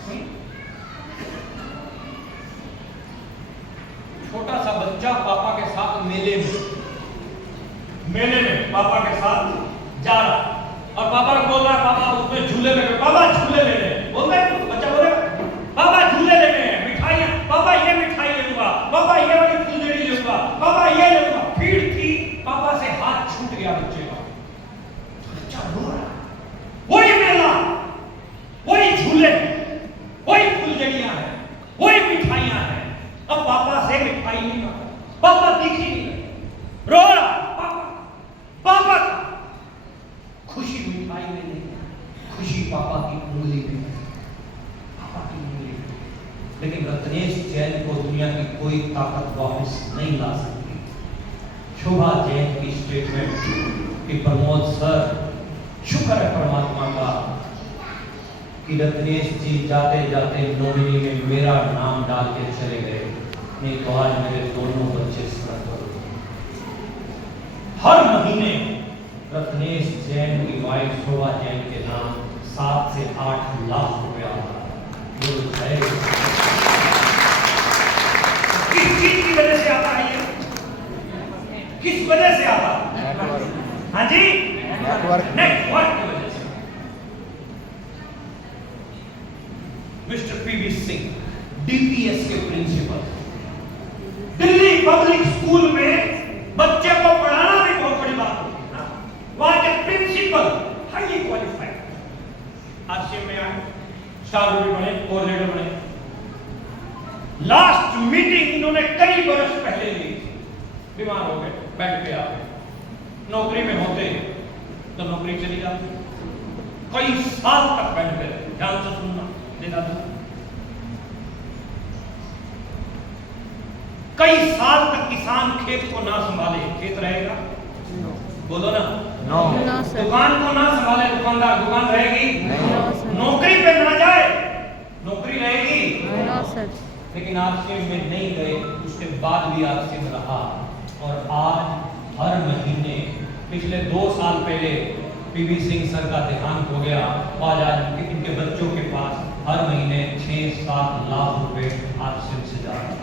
नहीं। छोटा सा बच्चा पापा के साथ मेले में पापा के साथ जा रहा, और पापा को बोल रहा है, पापा उसमें झूले में, पापा झूले ले ले, बोल रहे बच्चा बोले पापा झूले लेने हैं, मिठाइयां, पापा ये मिठाई ले लूंगा, पापा ये वाली फुलझड़ी लूंगा, पापा ये लूंगा। भीड़ थी, पापा से हाथ छूट गया बच्चे का, बच्चा रो रहा, वही मेला, वही झूले, वही फुलझड़ियां हैं, वही मिठाइयां हैं, अब पापा से मिठाई नहीं मांगा, पापा दिख ही नहीं, रो रहा, पापा खुशी मिठाई में नहीं, खुशी पापा की उंगली में, पापा की उंगली में। लेकिन रत्नेश जैन को दुनिया की कोई ताकत वापस नहीं ला सकती। शोभा जैन की स्टेटमेंट कि प्रमोद सर, शुक्र है परमात्मा का कि रत्नेश जी जाते जाते नॉमिनी में मेरा नाम डाल के चले गए, नहीं तो आज मेरे दोनों बच्चे सड़क पर। हर महीने रत्नेश जैन की वाइफ शोभा जैन के नाम 7 से 8 लाख रुपया आता है। किस चीज की वजह से आता है ये? किस वजह से आता है? हाँ जी, नेटवर्क की वजह से। मिस्टर पीवी सिंह, डीपीएस के प्रिंसिपल, दिल्ली पब्लिक स्कूल में बच्चे को पढ़ाना भी बहुत बड़ी बात होती है। वहां के प्रिंसिपल हाईली क्वालिफाइड, आरसीएम में आए, स्टार भी बने, कोऑर्डिनेटर बने। लास्ट मीटिंग इन्होंने कई वर्ष पहले ली, बीमार हो गए, बेड पे आ गए, नौकरी में होते तो नौकरी चली जाती, कई साल तक बेड पे रहे। ध्यान से सुनना, देखा था, कई साल तक किसान खेत को ना संभाले, खेत रहेगा? बोलो ना, नो। No sir. दुकान को ना संभाले दुकानदार, दुकान रहेगी? No sir. नौकरी पे ना जाए नौकरी रहेगी, नो सर। लेकिन आरसीएम में नहीं गए, उसके बाद भी आरसीएम रहा। और आज हर महीने, पिछले 2 साल पहले पीवी सिंह सर का देहांत हो गया, और आज इनके बच्चों के पास हर महीने 6-7 लाख रुपए आरसीएम से जा रहे हैं।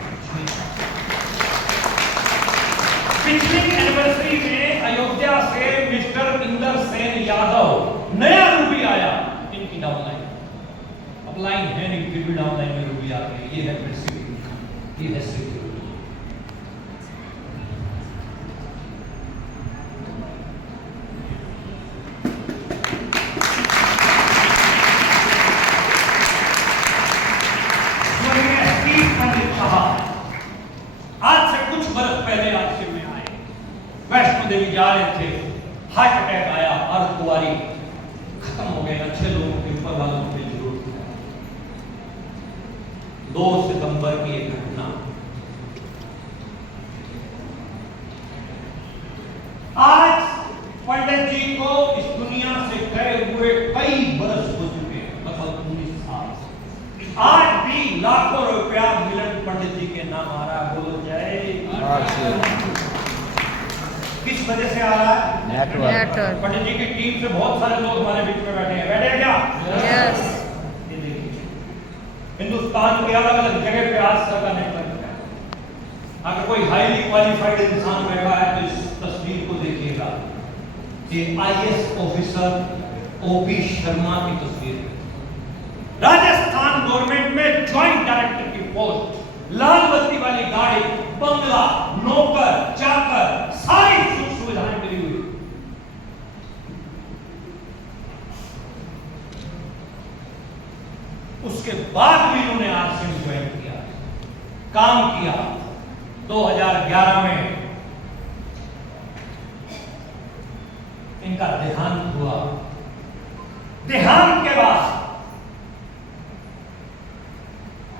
पिछली एनिवर्सरी में अयोध्या से मिस्टर इंदर सेन यादव नया रूबी आया, इनकी डाउनलाइन, अब लाइन है नहीं फिर भी डाउनलाइन में रूबी आ गई। ये है फिर सिक्योरिटी, ये है सिक्योरिटी। आज से कुछ बरस पहले आरसीएम में आए, वैष्णो देवी जा रहे थे, हार्ट अटैक आया, अर्धकुंवारी खत्म हो गए। अच्छे लोगों के ऊपर वालों की जरूरत है। 2 सितंबर की एक घटना, आज पंडित जी को इस दुनिया से गए हुए कई बरस हो चुके हैं, लगभग 19 साल। आज भी लाखों रुपया मिलन पंडित जी के नाम आ रहा है। बोलो जय। किस वजह से आ रहा है? नेटवर्क। पंडित जी की टीम से बहुत सारे लोग हमारे बीच में बैठे हैं। बैठे हैं क्या? यस। ये देखिए, हिंदुस्तान के अलग अलग जगह पे आज सर का नेटवर्क है। अगर कोई हाईली क्वालिफाइड इंसान बैठा है तो इस तस्वीर को देखिएगा। ये आईएएस ऑफिसर ओपी शर्मा की तस्वीर है। राजस्थान गवर्नमेंट में ज्वाइंट डायरेक्टर की पोस्ट, लाल बत्ती वाली गाड़ी, बंगला, नौकर चाकर, सारी सुख सुविधाएं मिली हुई। उसके बाद भी इन्होंने आरसीएम ज्वाइन किया, काम किया। 2011 में इनका देहांत हुआ। देहांत के बाद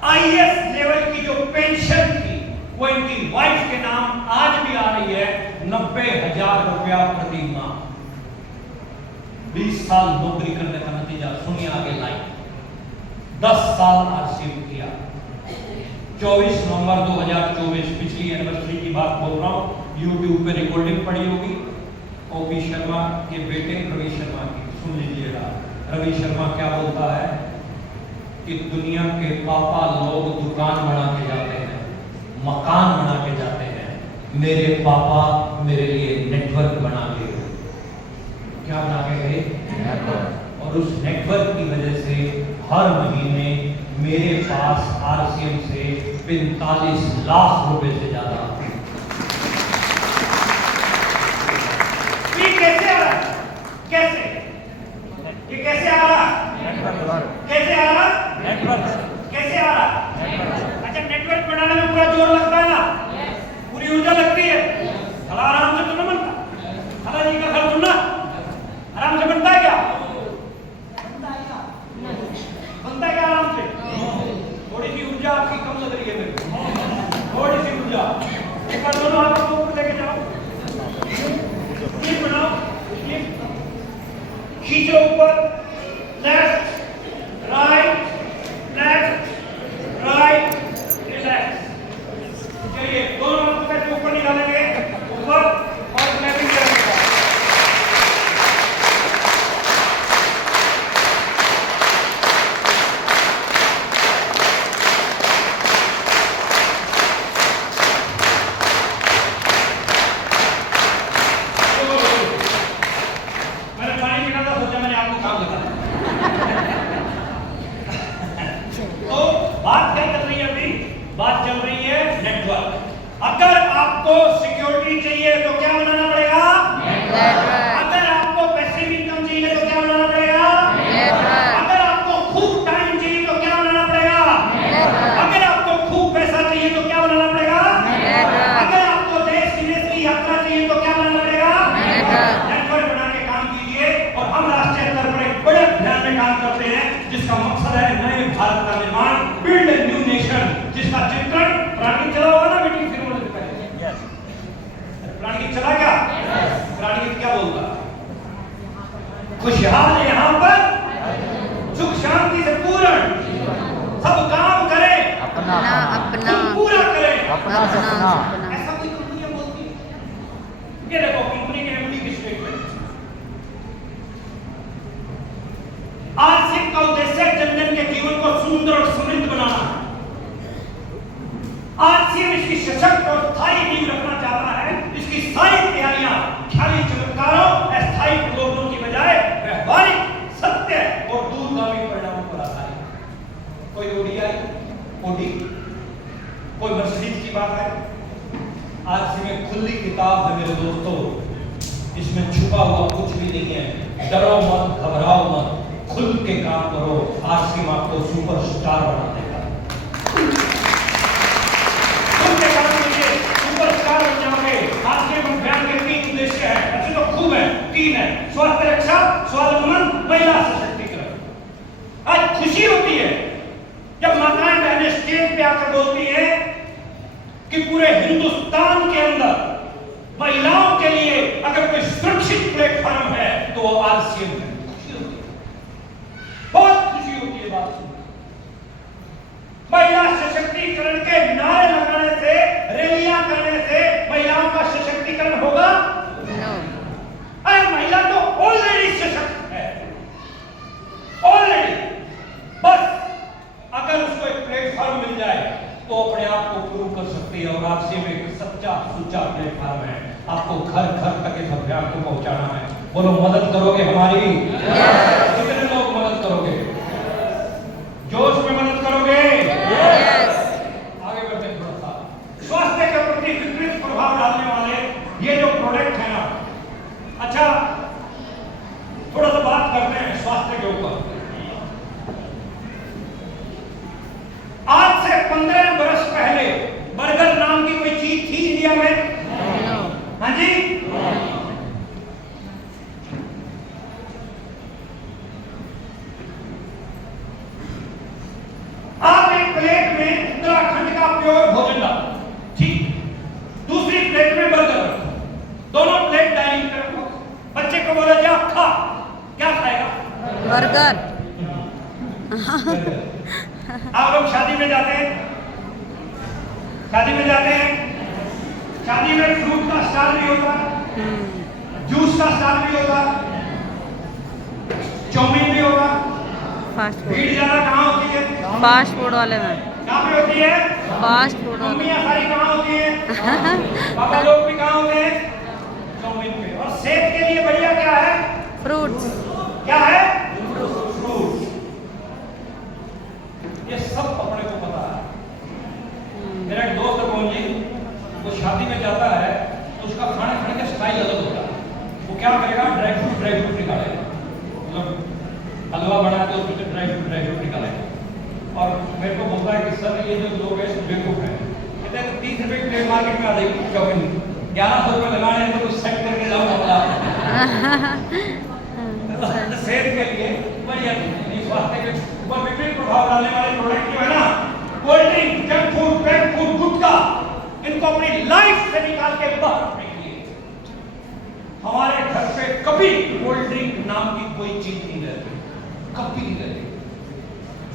आईएएस लेवल की जो पेंशन थी वो इनकी वाइफ के नाम आज भी आ रही है, 90,000 रुपया प्रति माह। 20 साल नौकरी करने का नतीजा सुनिए आगे लाइन। 10 साल आरसीएम किया। 24 नवंबर 2024 पिछली एनिवर्सरी की बात बोल रहा हूं, यूट्यूब पे रिकॉर्डिंग पड़ी होगी ओपी शर्मा के बेटे रवि शर्मा की, सुन लीजिएगा। रवि शर्मा क्या बोलता है कि दुनिया के पापा लोग दुकान बना के जाते हैं, मकान बना के जाते हैं, मेरे पापा मेरे लिए नेटवर्क बना के गए। क्या बना के गए? नेटवर्क। और उस नेटवर्क की वजह से हर महीने मेरे पास आरसीएम से 45 लाख रुपए से ज्यादा। ये कैसे आ रहा है? कैसे? ये कैसे आ रहा है? कैसे आ रहा? नेटवर्क। कैसे आ रहा? अच्छा, नेटवर्क बनाने में पूरा जोर लगता है ना, पूरी ऊर्जा लगती है। थोड़ा आराम से तो न बनता। खाला जी का घर सुनना आराम से बनता है क्या? बनता है क्या आराम से? थोड़ी सी ऊर्जा आपकी कम लग रही है मेरे को, थोड़ी सी ऊर्जा। एक बार दोनों हाथों को ऊपर लेके जाओ, ये बनाओ, ये खींचो ऊपर, left right left right relax. चलिए दोनों हाथ पैर ऊपर निकालेंगे, ऊपर और क्लैपिंग करेंगे। मैंने पानी पीना था, सोचा मैंने आपको काम अपना अपना तुम पूरा करें। अपना सपना सपना ऐसा कोई कंपनियां बोलती है? ये देखो कंपनी के एमडी की स्टेटमेंट। आरसीएम का उद्देश्य जन जन के जीवन को सुंदर और समृद्ध बनाना है। आरसीएम इसकी सशक्त और स्थायी नींव रखना चाहता है। इसकी सारी तैयारियां ख्याली चमत्कारों, अस्थायी प्रलोभनों की बजाय व्यवहारिक, सत्य और दूरगामी परिणामों पर आधारित। कोई ओडीआई, ओडी, कोई मर्सिडीज की बात है? आरसीएम में खुली किताब है मेरे दोस्तों। इसमें छुपा हुआ कुछ भी नहीं है। डरो मत, घबराओ मत, खुल के काम करो। आरसीएम आपको सुपरस्टार बना देगा। खुल के काम कीजिए, सुपरस्टार बन जाओगे। आरसीएम अभियान के 3 उद्देश्य हैं। ऐसे तो खूब है, 3 है। स्वास्थ्य रक्षा, स्वावलंबन, महिला सशक्तिकरण। आज खुशी होती है जब माताएं बहनें स्टेज पे आकर बोलती हैं कि पूरे हिंदुस्तान के अंदर महिलाओं के लिए अगर कोई सुरक्षित प्लेटफॉर्म है तो वो आरसीएम है। बहुत खुशी होती है बात सुनकर। महिला सशक्तिकरण के नारे लगाने से, रैलियां करने से महिलाओं का सशक्तिकरण होगा? नो अरे महिला तो ऑलरेडी सशक्त है, ऑलरेडी। बस अगर उसको एक प्लेटफॉर्म मिल जाए तो अपने आप को प्रूव कर सकती है। और आपसे में एक सच्चा सुच्चा प्लेटफॉर्म है। आपको घर घर तक इस अभियान को पहुंचाना है। बोलो मदद करोगे हमारी? कितने लोग मदद करोगे? जोश में मदद करोगे? यस आगे बढ़ते हैं थोड़ा सा। स्वास्थ्य के प्रति विपरीत प्रभाव डालने वाले ये जो प्रोडक्ट है ना, अच्छा थोड़ा सा बात करते हैं स्वास्थ्य के ऊपर। आज से 15 बरस पहले बर्गर नाम की कोई चीज थी इंडिया में? नो हाँ जी? आप एक प्लेट में उत्तराखंड का प्योर भोजन डालो, ठीक? दूसरी प्लेट में बर्गर रखो, दोनों प्लेट डाइनिंग पे रखो। बच्चे को बोला जा खा, क्या खाएगा? बर्गर आप लोग शादी में जाते हैं, शादी में जाते हैं, शादी में फ्रूट का स्टाल भी होता है, जूस का स्टाल भी होता है, चाउमीन भी होगा। फास्ट भीड़ फूड ज्यादा कहाँ होती है? फास्ट फूड वाले में कहाँ पे होती है? फास्ट फूड वाले मम्मियाँ सारी कहाँ होती हैं? पापा लोग भी कहाँ होते हैं? चाउमीन पे। और सेहत के लिए बढ़िया क्या है? फ्रूट्स क्या है? फ्रूट। ये सब अपने को पता है। मेरा एक दोस्त है कौन जी, वो शादी में जाता है तो उसका खाने खाने का स्टाइल अलग होता है। वो क्या करेगा? ड्राई फ्रूट निकालेगा। मतलब हलवा बनाया तो उसमें ड्राई फ्रूट निकालेगा। और मेरे को बोलता है कि सर ये जो लोग हैं बेवकूफ है। कहते हैं तो 30 रुपए की प्लेट मार्केट में आ जाएगी चाउमीन, 1100 रुपए लगाने हैं तो कुछ सेट करके जाओ अपना। सेहत के लिए बढ़िया नहीं। स्वास्थ्य के ऊपर विपरीत प्रभाव डालने वाले प्रोडक्ट जो है ना, cold drink, junk food, pack food, gutkha, इनको अपनी लाइफ से निकाल के बाहर फेंकिए। हमारे घर पे कभी कोल्ड ड्रिंक नाम की कोई चीज नहीं रहती, कभी नहीं रहती।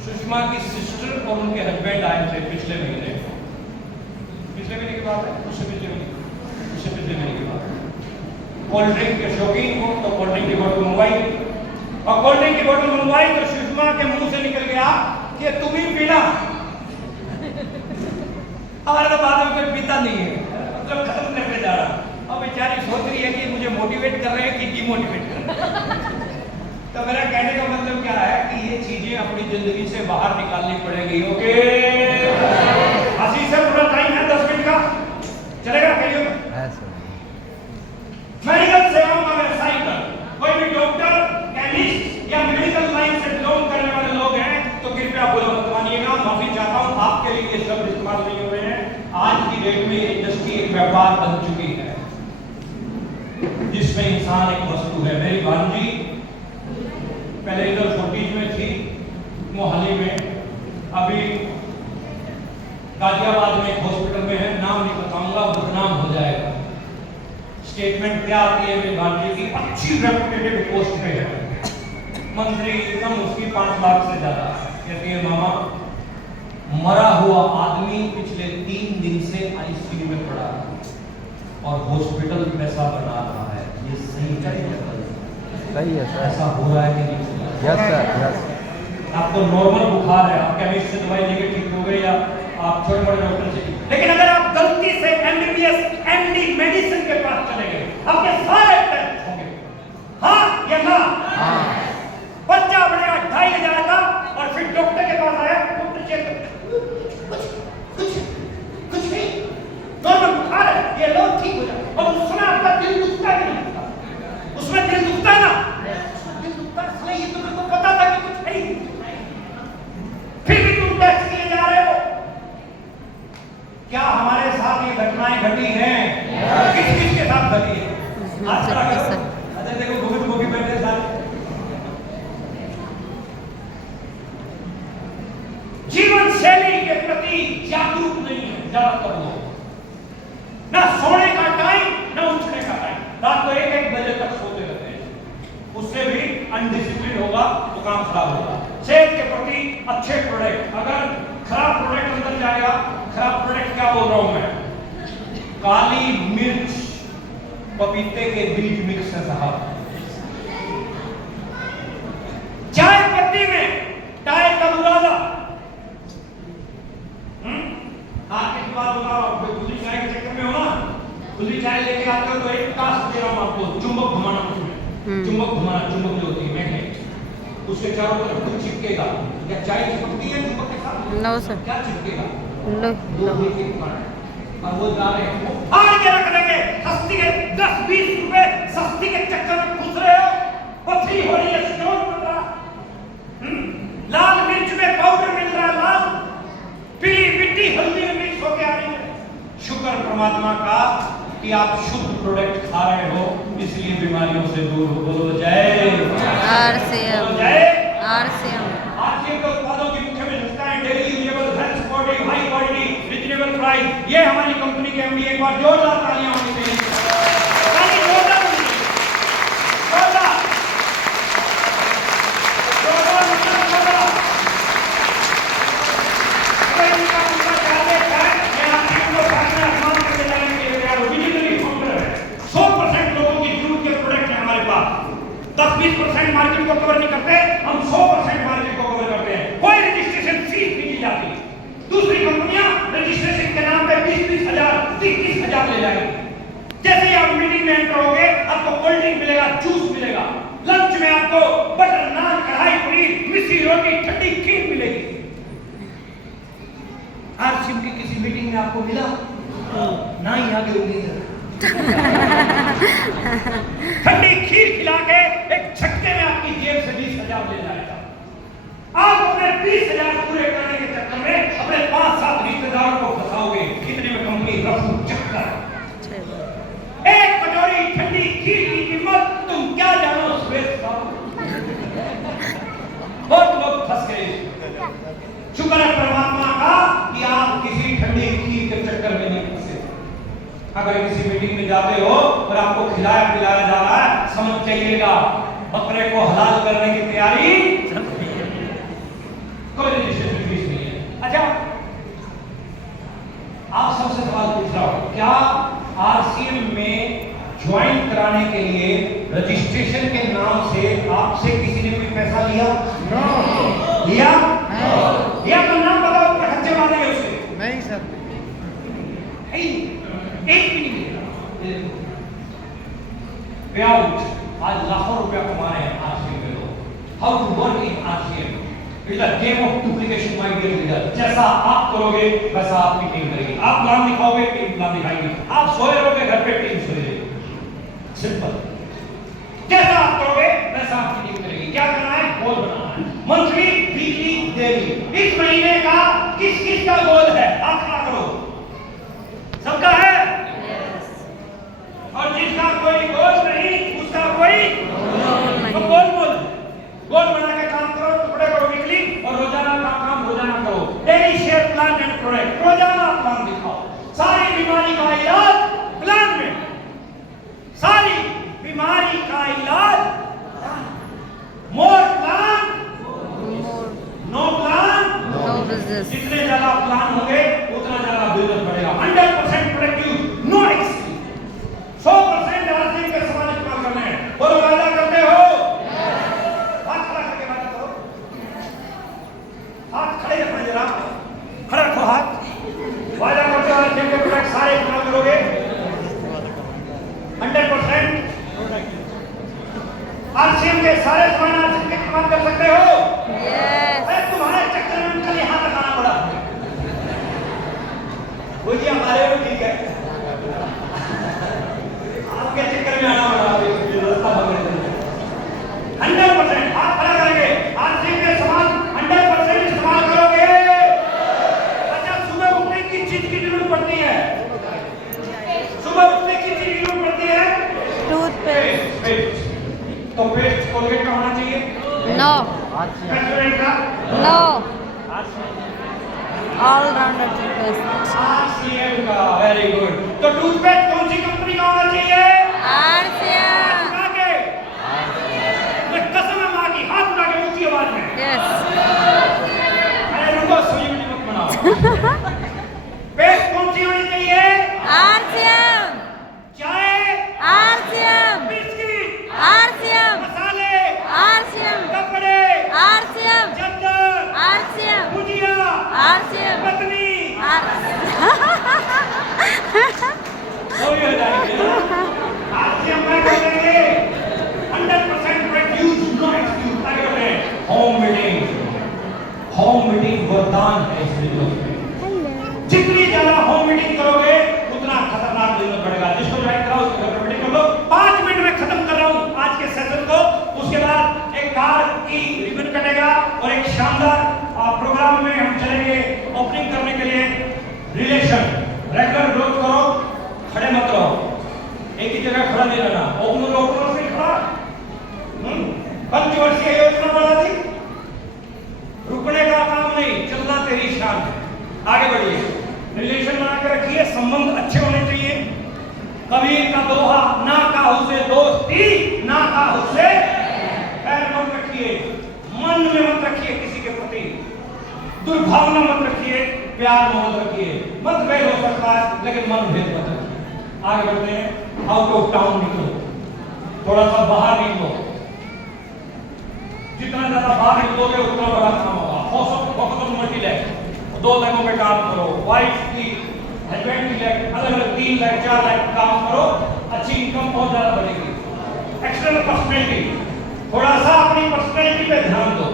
सुषमा की सिस्टर और उनके हस्बैंड आए थे पिछले महीने की बात है, उससे पिछले महीने की बात है। कोल्ड ड्रिंक के शौकीन हो तो कोल्ड ड्रिंक की बोतल मंगवाई, और कोल्ड ड्रिंक की बोतल मंगवाई तो सुषमा के मुंह से निकल गया कि तुम ही पीना। हमारे तो बाद में कोई पीता नहीं है, मतलब खत्म करके जा रहा। अब बेचारी सोच रही है कि मुझे मोटिवेट कर रहे हैं कि डिमोटिवेट कर रहे हैं। तो मेरा कहने का मतलब क्या है कि ये चीजें अपनी जिंदगी से बाहर निकालनी पड़ेगी। ओके, आशीष सर पूरा टाइम है 10 मिनट का, चलेगा? कहिए। मेडिकल सेवाओं का व्यवसाय कर, कोई भी डॉक्टर, केमिस्ट या मेडिकल लाइन से बिलोंग करने वाले लोग हैं तो कृपया बुरा मत मानिएगा, माफी चाहता हूं। आपके लिए ये शब्द इस्तेमाल नहीं हो रहे हैं। आज की डेट में ये इंडस्ट्री एक व्यापार बन चुकी है जिसमें इंसान एक वस्तु है। मेरी भांजी पहले इधर छोटीज में थी, मोहाली में, अभी गाजियाबाद में एक हॉस्पिटल में है, नाम नहीं बताऊंगा, बदनाम हो जाएगा। स्टेटमेंट क्या आती है मेरी भांजी की? अच्छी रेपुटेटेड पोस्ट पे है, मंथली इनकम उसकी 5 लाख से ज्यादा। कहती है मामा मरा हुआ आदमी पिछले 3 दिन से आईसीयू में पड़ा है और हॉस्पिटल पैसा बना रहा है। ये सही है? सही है सर। ऐसा हो रहा है कि नहीं? Yes sir, yes. आपको नॉर्मल बुखार है, आप केमिस्ट से दवाई लेके ठीक हो गए या आप छोटे बड़े डॉक्टर से, लेकिन अगर आप गलती से एमबीबीएस एमडी मेडिसिन के पास चले गए, आपके सारे टेस्ट होंगे, हाँ या ना? हाँ। बच्चा बनेगा 2500 का और फिर डॉक्टर के पास आया, डॉक्टर चेक कुछ नहीं, नॉर्मल बुखार है, ये लो ठीक हो जाए। और उस समय आपका दिल दुखता है कि नहीं दुखता? उसमें दिल दुखता है ना? दिल दुखता है, इसलिए ये तो मेरे को पता था कि कुछ है ही, फिर भी तुम टेस्ट के लिए जा रहे हो। क्या हमारे साथ ये घटनाएं घटी हैं? किस किस के साथ घटी है? अच्छा देखो गोविंद गोभी बैठे साथ, जीवन शैली के प्रति जागरूक नहीं है ज्यादातर लोग, ना सोने का टाइम ना उठने का टाइम, रात को 1-1 बजे तक सोते रहते हैं, उससे भी अनडिसिप्लिन होगा तो काम खराब होगा। सेहत के प्रति अच्छे प्रोडक्ट, अगर खराब प्रोडक्ट अंदर जाएगा, खराब प्रोडक्ट क्या बोल रहा हूं मैं? काली मिर्च पपीते के बीज मिक्स है साहब, चाय पत्ती में चाय का बुरादा, एक बात बताओ, खुली चाय के चक्कर में हो ना, खुली चाय लेके आते हो तो एक टास्क दे रहा हूं आपको, चुंबक घुमाना, चुंबक घुमाना, चुंबक जो होती है मैग्नेट, उसके चारों तरफ कुछ चिपकेगा, या चाय चिपकती है चुंबक के साथ? No sir. क्या चिपकेगा? लो और वो जा रहे हैं, फाड़ के रख देंगे, सस्ती के 10-20 रुपए सस्ती के चक्कर में घुस रहे हो, पथरी हो रही है, स्टोन बन रहा, लाल मिर्च में पाउडर मिल रहा है, लाल पीली मिट्टी हल्दी में मिक्स होके आ रही है। शुक्र परमात्मा का कि आप शुद्ध प्रोडक्ट खा रहे हो, इसलिए बीमारियों से दूर हो। बोलो जय आरसीएम, जय आरसीएम। आरसीएम के उत्पादों की मुख्य विशेषताएं daily usable, health supportive, high quality, reasonable price. ये हमारी कंपनी के एमडी, एक बार जोरदार तालियां होनी चाहिए, ताकि जोरदार होनी चाहिए, जोरदार जोरदार जोरदार। कोई इनका उनका टारगेट है, मैं आपको अपने आसमान पे ले जाने के लिए तैयार हूं। डिजिटली काउंटर है, 100% लोगों की जरूरत के प्रोडक्ट है हमारे पास, 10-20% मार्केट को कवर नहीं करते, हम 100% मार्केट को कवर करते हैं। कोई रजिस्ट्रेशन फीस नहीं ली जाती। दूसरी कंपनियां रजिस्ट्रेशन के नाम पे 20-20 हजार, 30-30 हजार ले जाएंगी। जैसे ही आप मीटिंग में एंटर होगे, आपको कोल्ड ड्रिंक मिलेगा, जूस मिलेगा, लंच में आपको बटर नान, कढ़ाई पनीर, मिस्सी रोटी, ठंडी खीर मिलेगी। आरसीएम की किसी मीटिंग में आपको मिला? ना ही आगे उम्मीद है। ठंडी खीर खिला के एक झटके में आपकी जेब से 20 हजार ले जाएगा। आप अपने 20 हजार पूरे करने के चक्कर में अपने 5-7 रिश्तेदारों को फंसाओगे। इतने में कंपनी रफू चक्कर, एक कटोरी ठंडी खीर की कीमत तुम क्या जानो श्वेत साहब। बहुत लोग फंस गए। शुक्र है परमात्मा का कि आप किसी ठंडी खीर के चक्कर में नहीं फंसे। अगर किसी मीटिंग में जाते हो और आपको खिलाया पिलाया जा रहा है, समझ जाइएगा बकरे को हलाल करने की तैयारी, कोई रजिस्ट्रेशन फीस नहीं है। अच्छा, आप सबसे सवाल पूछ रहा हूं, क्या आरसीएम में ज्वाइन कराने के लिए रजिस्ट्रेशन के नाम से आपसे किसी ने कोई पैसा लिया? लिया? लिया तो नाम बताओ, खर्चे मानेंगे उसे? नहीं सर, एक भी नहीं लिया। पे आउट, आज लाखों रुपया कमा रहे हैं आरसीएम के लोग। How to work in RCM? It's a game of duplication my dear leader. जैसा आप करोगे वैसा आपकी टीम करेगी। आप प्लान दिखाओगे, टीम प्लान दिखाएगी। आप सोए रहोगे घर पे, टीम सोए रहेगी। सिंपल। जैसा आप करोगे वैसा आपकी टीम करेगी। क्या करना है? गोल बनाना है, मंथली, वीकली, डेली। इस महीने का किस किस का गोल है? आंकड़ा करो, सबका है। और जिसका कोई गोल नहीं उसका कोई तो गोल बना के काम करो, टुकड़े करो वीकली, और रोजाना का काम रोजाना करो। Daily share plan and product, रोजाना प्लान दिखाओ। सारी बीमारी का इलाज प्लान में, सारी बीमारी का इलाज। More plan, no plan, no business. जितने ज्यादा के सारे सामान आप जिसके इस्तेमाल कर सकते हो। यस अरे तुम्हारे चक्कर में कल यहाँ तक आना पड़ा। वो जी हमारे भी ठीक है, आपके चक्कर में आना पड़ा। 100% आप खड़ा करेंगे, आज से ये सामान 100% इस्तेमाल करोगे। अच्छा, सुबह उठने की चीज की जरूरत पड़ती है, सुबह उठने की चीज की जरूरत पड़ती है टूथपेस्ट तो पेस्ट कोलगेट का होना चाहिए, नो पेस्टोरेंट का, no all rounder toothpaste RCM का। Very good. तो टूथपेस्ट कौन सी कंपनी का होना चाहिए? आरसीएम उठा के, मैं कसम है मां की, हाथ उठा के ऊंची आवाज में। यस अरे रुको, सोई मत बनाओ। पेस्ट कौन सी होनी चाहिए? आरसीएम चाय, आरसीएम बिस्किट, आरसीएम मसाले, आरसीएम कपड़े, आरसीएम चद्दर, आरसीएम भुजिया, आरसीएम पत्नी, कोई हो जाएगी ना? आरसीएम में बोलेंगे 100% प्रोड्यूस, नो एक्सक्यूज। आगे बढ़े। होम मीटिंग वरदान है इस बिजनेस में। जितनी ज्यादा होम मीटिंग करोगे उतना खतरनाक बिजनेस बढ़ेगा। जिसको ज्वाइन कराओ उसके घर में मीटिंग कर लो। 5 मिनट में खत्म कर रहा हूं आज के सेशन को। उसके बाद एक कार की रिबन कटेगा और एक शानदार प्रोग्राम में हम चलेंगे ओपनिंग करने के लिए। रिलेशन रेगुलर ग्रोथ करो, खड़े मत रहो, एक ही जगह खड़ा नहीं रहना। ओपनर से खड़ा पंचवर्षीय योजना बना दी, रुकने का काम नहीं, चलना तेरी शान है। आगे बढ़िए, रिलेशन बना के रखिए, संबंध अच्छे होने चाहिए। कबीर का दोहा, ना काहू से दोस्ती, ना काहू से पैर मत रखिए, मन में मत रखिए किसी के प्रति, दुर्भावना मत रखिए, प्यार मत रखिए। मतभेद हो सकता है लेकिन मनभेद मत रखिए। आगे बढ़ते हैं। आउट ऑफ टाउन निकलो, थोड़ा सा बाहर निकलो। जितना ज्यादा बाहर निकलोगे उतना बड़ा काम होगा। फोकस ऑन मल्टी लैंग्वेज, 2 लैंग्वेजों में काम करो। वाइफ की, हस्बैंड की लैंग्वेज अलग अलग 3 लैंग्वेज 4 लैंग्वेज काम करो, अच्छी इनकम बहुत ज्यादा बढ़ेगी। एक्सटर्नल पर्सनैलिटी, थोड़ा सा अपनी पर्सनैलिटी पे ध्यान दो।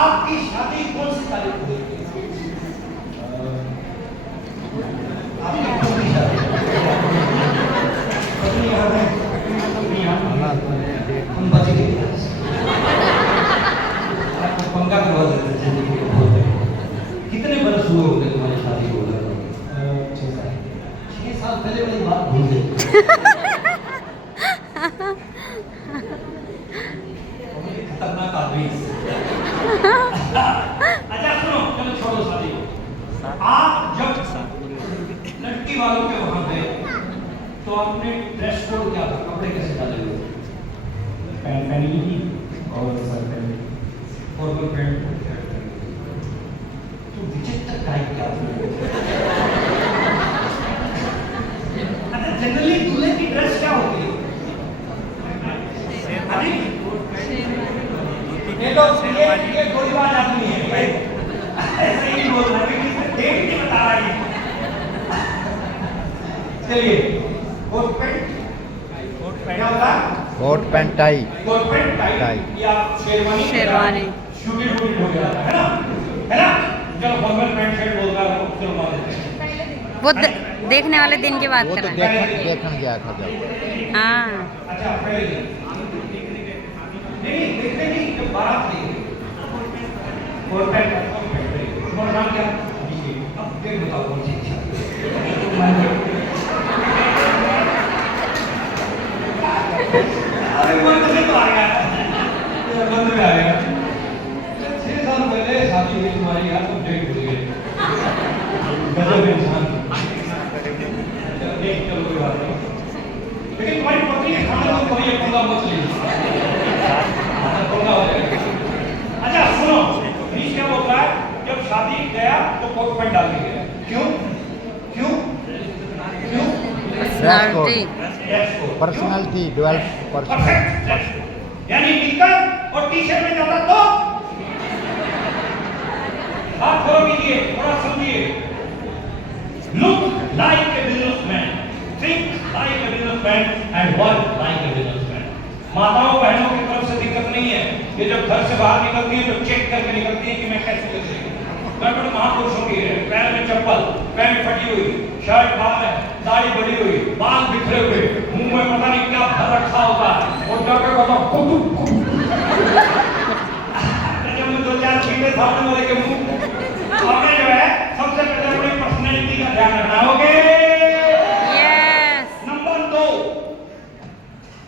आपकी शादी कौन सी तारीख को हुई? आपकी कौन सी शादी? पत्नी यहाँ है, पत्नी यहाँ है, हम बच गए। आपको पंगा करवा देते हैं जिंदगी को बोलते हैं। कितने बरस हुए होंगे तुम्हारी शादी को? 6 साल पहले वाली बात भूल गए। खतरनाक आदमी। अच्छा सुनो, चलो छोड़ो शादी को। आप जब लड़की वालों के वहां गए तो आपने ड्रेस कोड क्या था? कपड़े कैसे डाले हुए? पैंट पहनी थी और सर पहनी, फॉर्मल पैंट, तो विचित्र टाइप क्या अच्छा, जनरली दूल्हे की ड्रेस क्या होती है? अभी ये गोलीबाज आदमी है, ऐसे ही बोल रहा है, देख के बता रहा है। चलिए, कोट पैंट क्या होता है? Coat pant tie, coat pant tie या शेरवानी शूटिंग हो गया है ना, है ना? जब फॉर्मल पैंट शर्ट बोलता है वो चलो मान लेते हैं। वो देखने वाले दिन की बात वो कर तो रहे हैं। देखने गया था जब। हाँ अच्छा, पहले नहीं देखते नहीं, जब बारात थी कोट पैंट तुम्हारा नाम क्या? अब देख बताओ कौन सी इच्छा? अरे मन से तो आ गया, मन में आ गया। 6 साल पहले शादी हुई तुम्हारी, यार तुम डेट भूल गए। गजब इंसान। देख चलो कोई बात नहीं, लेकिन तुम्हारी पत्नी के खाने को कभी एक पंगा मत लीजिए, पंगा हो जाएगा। अच्छा सुनो, बीच क्या बोलता है? जब शादी गया तो कोट पैंट डाल के गया। क्यों क्यों क्यों? Personality develop, perfect. यानी निकर और टी-शर्ट में जाता तो बात करो, कीजिए, थोड़ा समझिए। Look like a businessman, think like a businessman and work like a businessman. माताओं ये जब घर से बाहर निकलती है तो चेक करके निकलती है कि मैं कैसे लग रही हूँ। गड़बड़ महापुरुषों की है, पैर में चप्पल, पैंट फटी हुई, शर्ट बाहर है, दाढ़ी बढ़ी हुई, बाल बिखरे हुए, मुंह में पता नहीं क्या भर रखा होता है और डॉक्टर को जब मैं 2-4 पीटे सामने वाले के मुंह हमें जो है सबसे पहले अपनी पर्सनैलिटी का ध्यान रखना होगा। Number 2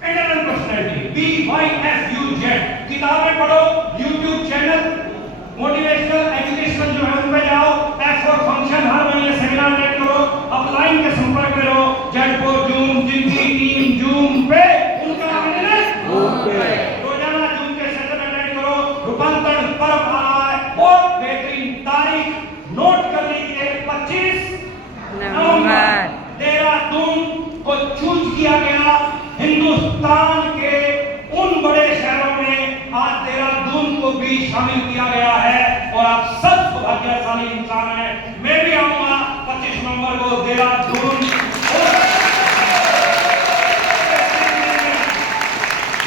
internal personality, BYSUZ। किताबें पढ़ो, YouTube चैनल मोटिवेशनल एजुकेशनल जो है उन पे जाओ, F4 फंक्शन हर महीने सेमिनार अटेंड करो, अपलाइन के संपर्क में रहो, Z4 जूम जिंदगी टीम जूम पे उनका रोजाना जूम के सेशन अटेंड करो। रूपांतरण पर्व आ रहा है, बहुत बेहतरीन तारीख नोट कर लीजिए, 25 नवंबर देहरादून को चूज किया गया हिंदुस्तान के उन बड़े शहरों में, आज देहरादून को भी शामिल किया गया है और आप सब सौभाग्यशाली इंसान हैं। मैं भी आऊंगा 25 नवंबर को देहरादून।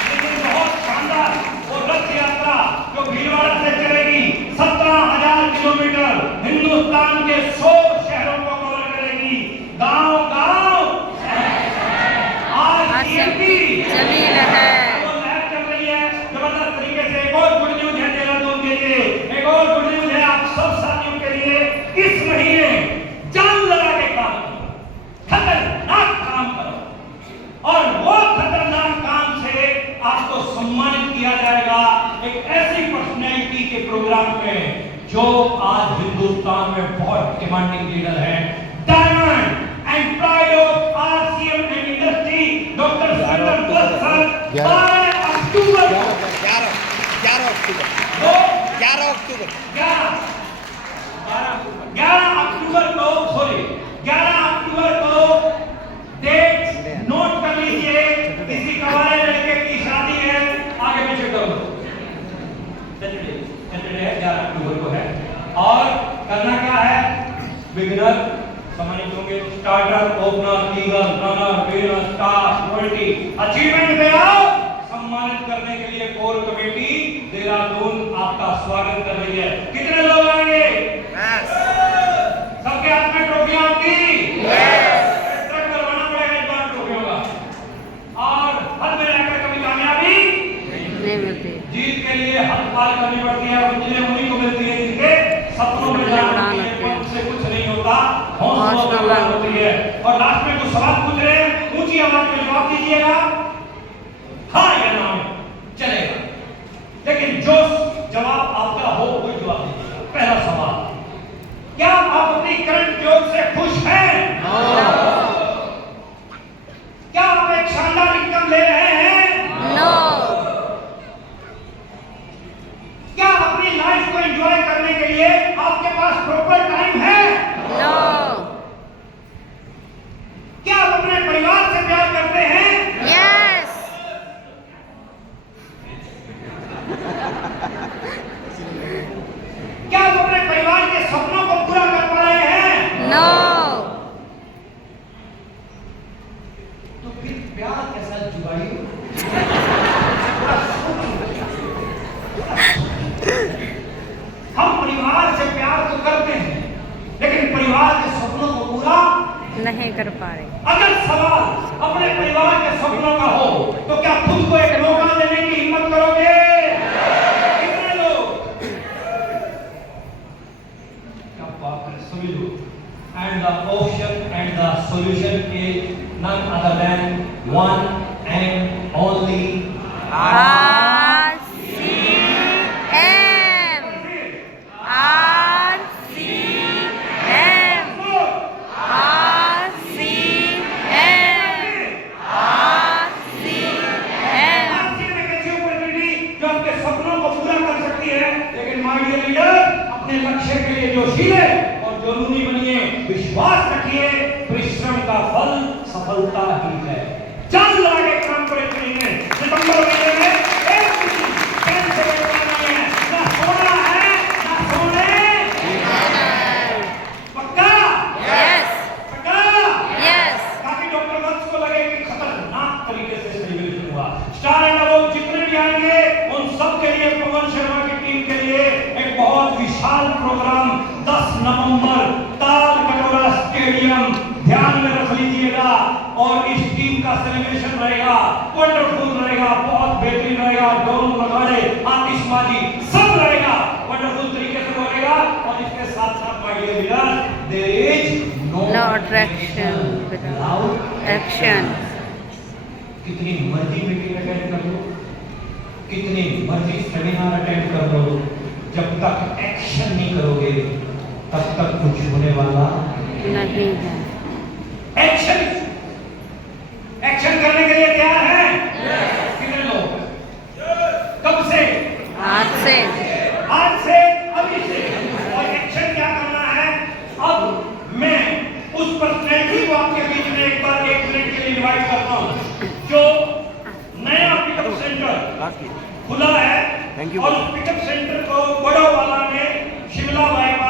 लेकिन बहुत शानदार और रथ यात्रा जो भीलवाड़ा से चलेगी, 17,000 किलोमीटर हिंदुस्तान के 100 शहरों को कवर करेगी, गांव गांव आज जमीन है। जबरदस्त तरीके से एक और गुड न्यूज है देहरादून के लिए, एक और गुड न्यूज है आप सब साथियों के लिए। इस महीने जान लगा के काम करो, खतरनाक काम करो और वो खतरनाक काम से आपको सम्मानित किया जाएगा एक ऐसी पर्सनैलिटी के प्रोग्राम में जो आज हिंदुस्तान में बहुत डिमांडिंग लीडर है। Diamond and pride of RCM and industry doctor Surendra Dutt sir 12 October 11 October 11 October 11 October को डेट नोट कर लीजिए। किसी कवारे लड़के की शादी है, आगे पीछे करो, सैटरडे है 11 अक्टूबर को है। और करना क्या है, बिगिनर सम्मानित होंगे, starter, opener, leader, runner, winner, star, quality, achievement पे आओ। सम्मानित करने के लिए कोर कमेटी देहरादून आपका स्वागत कर रही है। कितने लोग आएंगे? सबके हाथ में ट्रॉफियां होंगी? ट्रक करवाना पड़ेगा इस बार ट्रॉफियों का। और हद में रहकर कभी कामयाबी नहीं मिलती, जीत के लिए हद पार करनी पड़ती है, मंजिलें उन्हीं को मिलती है जिनके सपनों में जाना होती है, उनसे कुछ नहीं होता, हौसला होती है। और लास्ट में जो सवाल पूछ रहे हैं ऊंची आवाज में जवाब दीजिएगा, हाँ या ना चलेगा, लेकिन जो जवाब आपका हो वही जवाब दीजिएगा। पहला सवाल, क्या आप अपनी करंट जॉब से खुश हैं? क्या आप एक शानदार इनकम ले रहे हैं? क्या अपनी लाइफ को एंजॉय करने के लिए आपके पास प्रॉपर टाइम है? क्या आप अपने परिवार से प्यार करते हैं? क्या आप अपने परिवार के सपनों को पूरा कर पा रहे हैं? तो फिर प्यार के साथ जुड़ाइए। हम परिवार से प्यार तो करते हैं, लेकिन परिवार के सपनों को पूरा नहीं कर पा रहे। अगर सवाल अपने परिवार के सपनों का हो तो क्या खुद को एक मौका देने की हिम्मत करोगे? कितने लोग? क्या बात है, सभी लोग। And the option and the solution is none other than one and only लक्ष्य के लिए जोशीले और जुनूनी बनिए, विश्वास रखिए, परिश्रम का फल सफलता ही है। जान लगा के काम करें। सितंबर महीने में एक से नहीं है, ना सोना है ना सोने। पक्का? पक्का? ताकि डॉक्टर वत्स को लगे कि खतरनाक तरीके से सेलिब्रेशन हुआ। स्टार एंड अबोव जितने भी आएंगे उन सब के लिए स्टेडियम ध्यान में रख लीजिएगा। और इस टीम का सेलिब्रेशन रहेगा, वंडरफुल रहेगा, बहुत बेहतरीन रहेगा। ढोल नगाड़े आतिशबाजी सब रहेगा, वंडरफुल तरीके से बनेगा। और इसके साथ साथ my dear viewers, there is no attraction without action. कितनी मर्जी मीटिंग अटेंड कर लो, कितनी मर्जी सेमिनार अटेंड कर लो, जब तक एक्शन नहीं करोगे तब तक कुछ होने वाला नहीं है। एक्शन एक्शन करने के लिए तैयार हैं? कितने लोग? कब से? आज से आज से, अभी से। और एक्शन क्या करना है? अब मैं उस पर्सनैलिटी को आपके बीच में एक बार 1 मिनट के लिए इनवाइट करता हूं, जो नया पिकअप सेंटर खुला है। और उस पिकअप सेंटर को बड़ोवाला में शिमला बाइक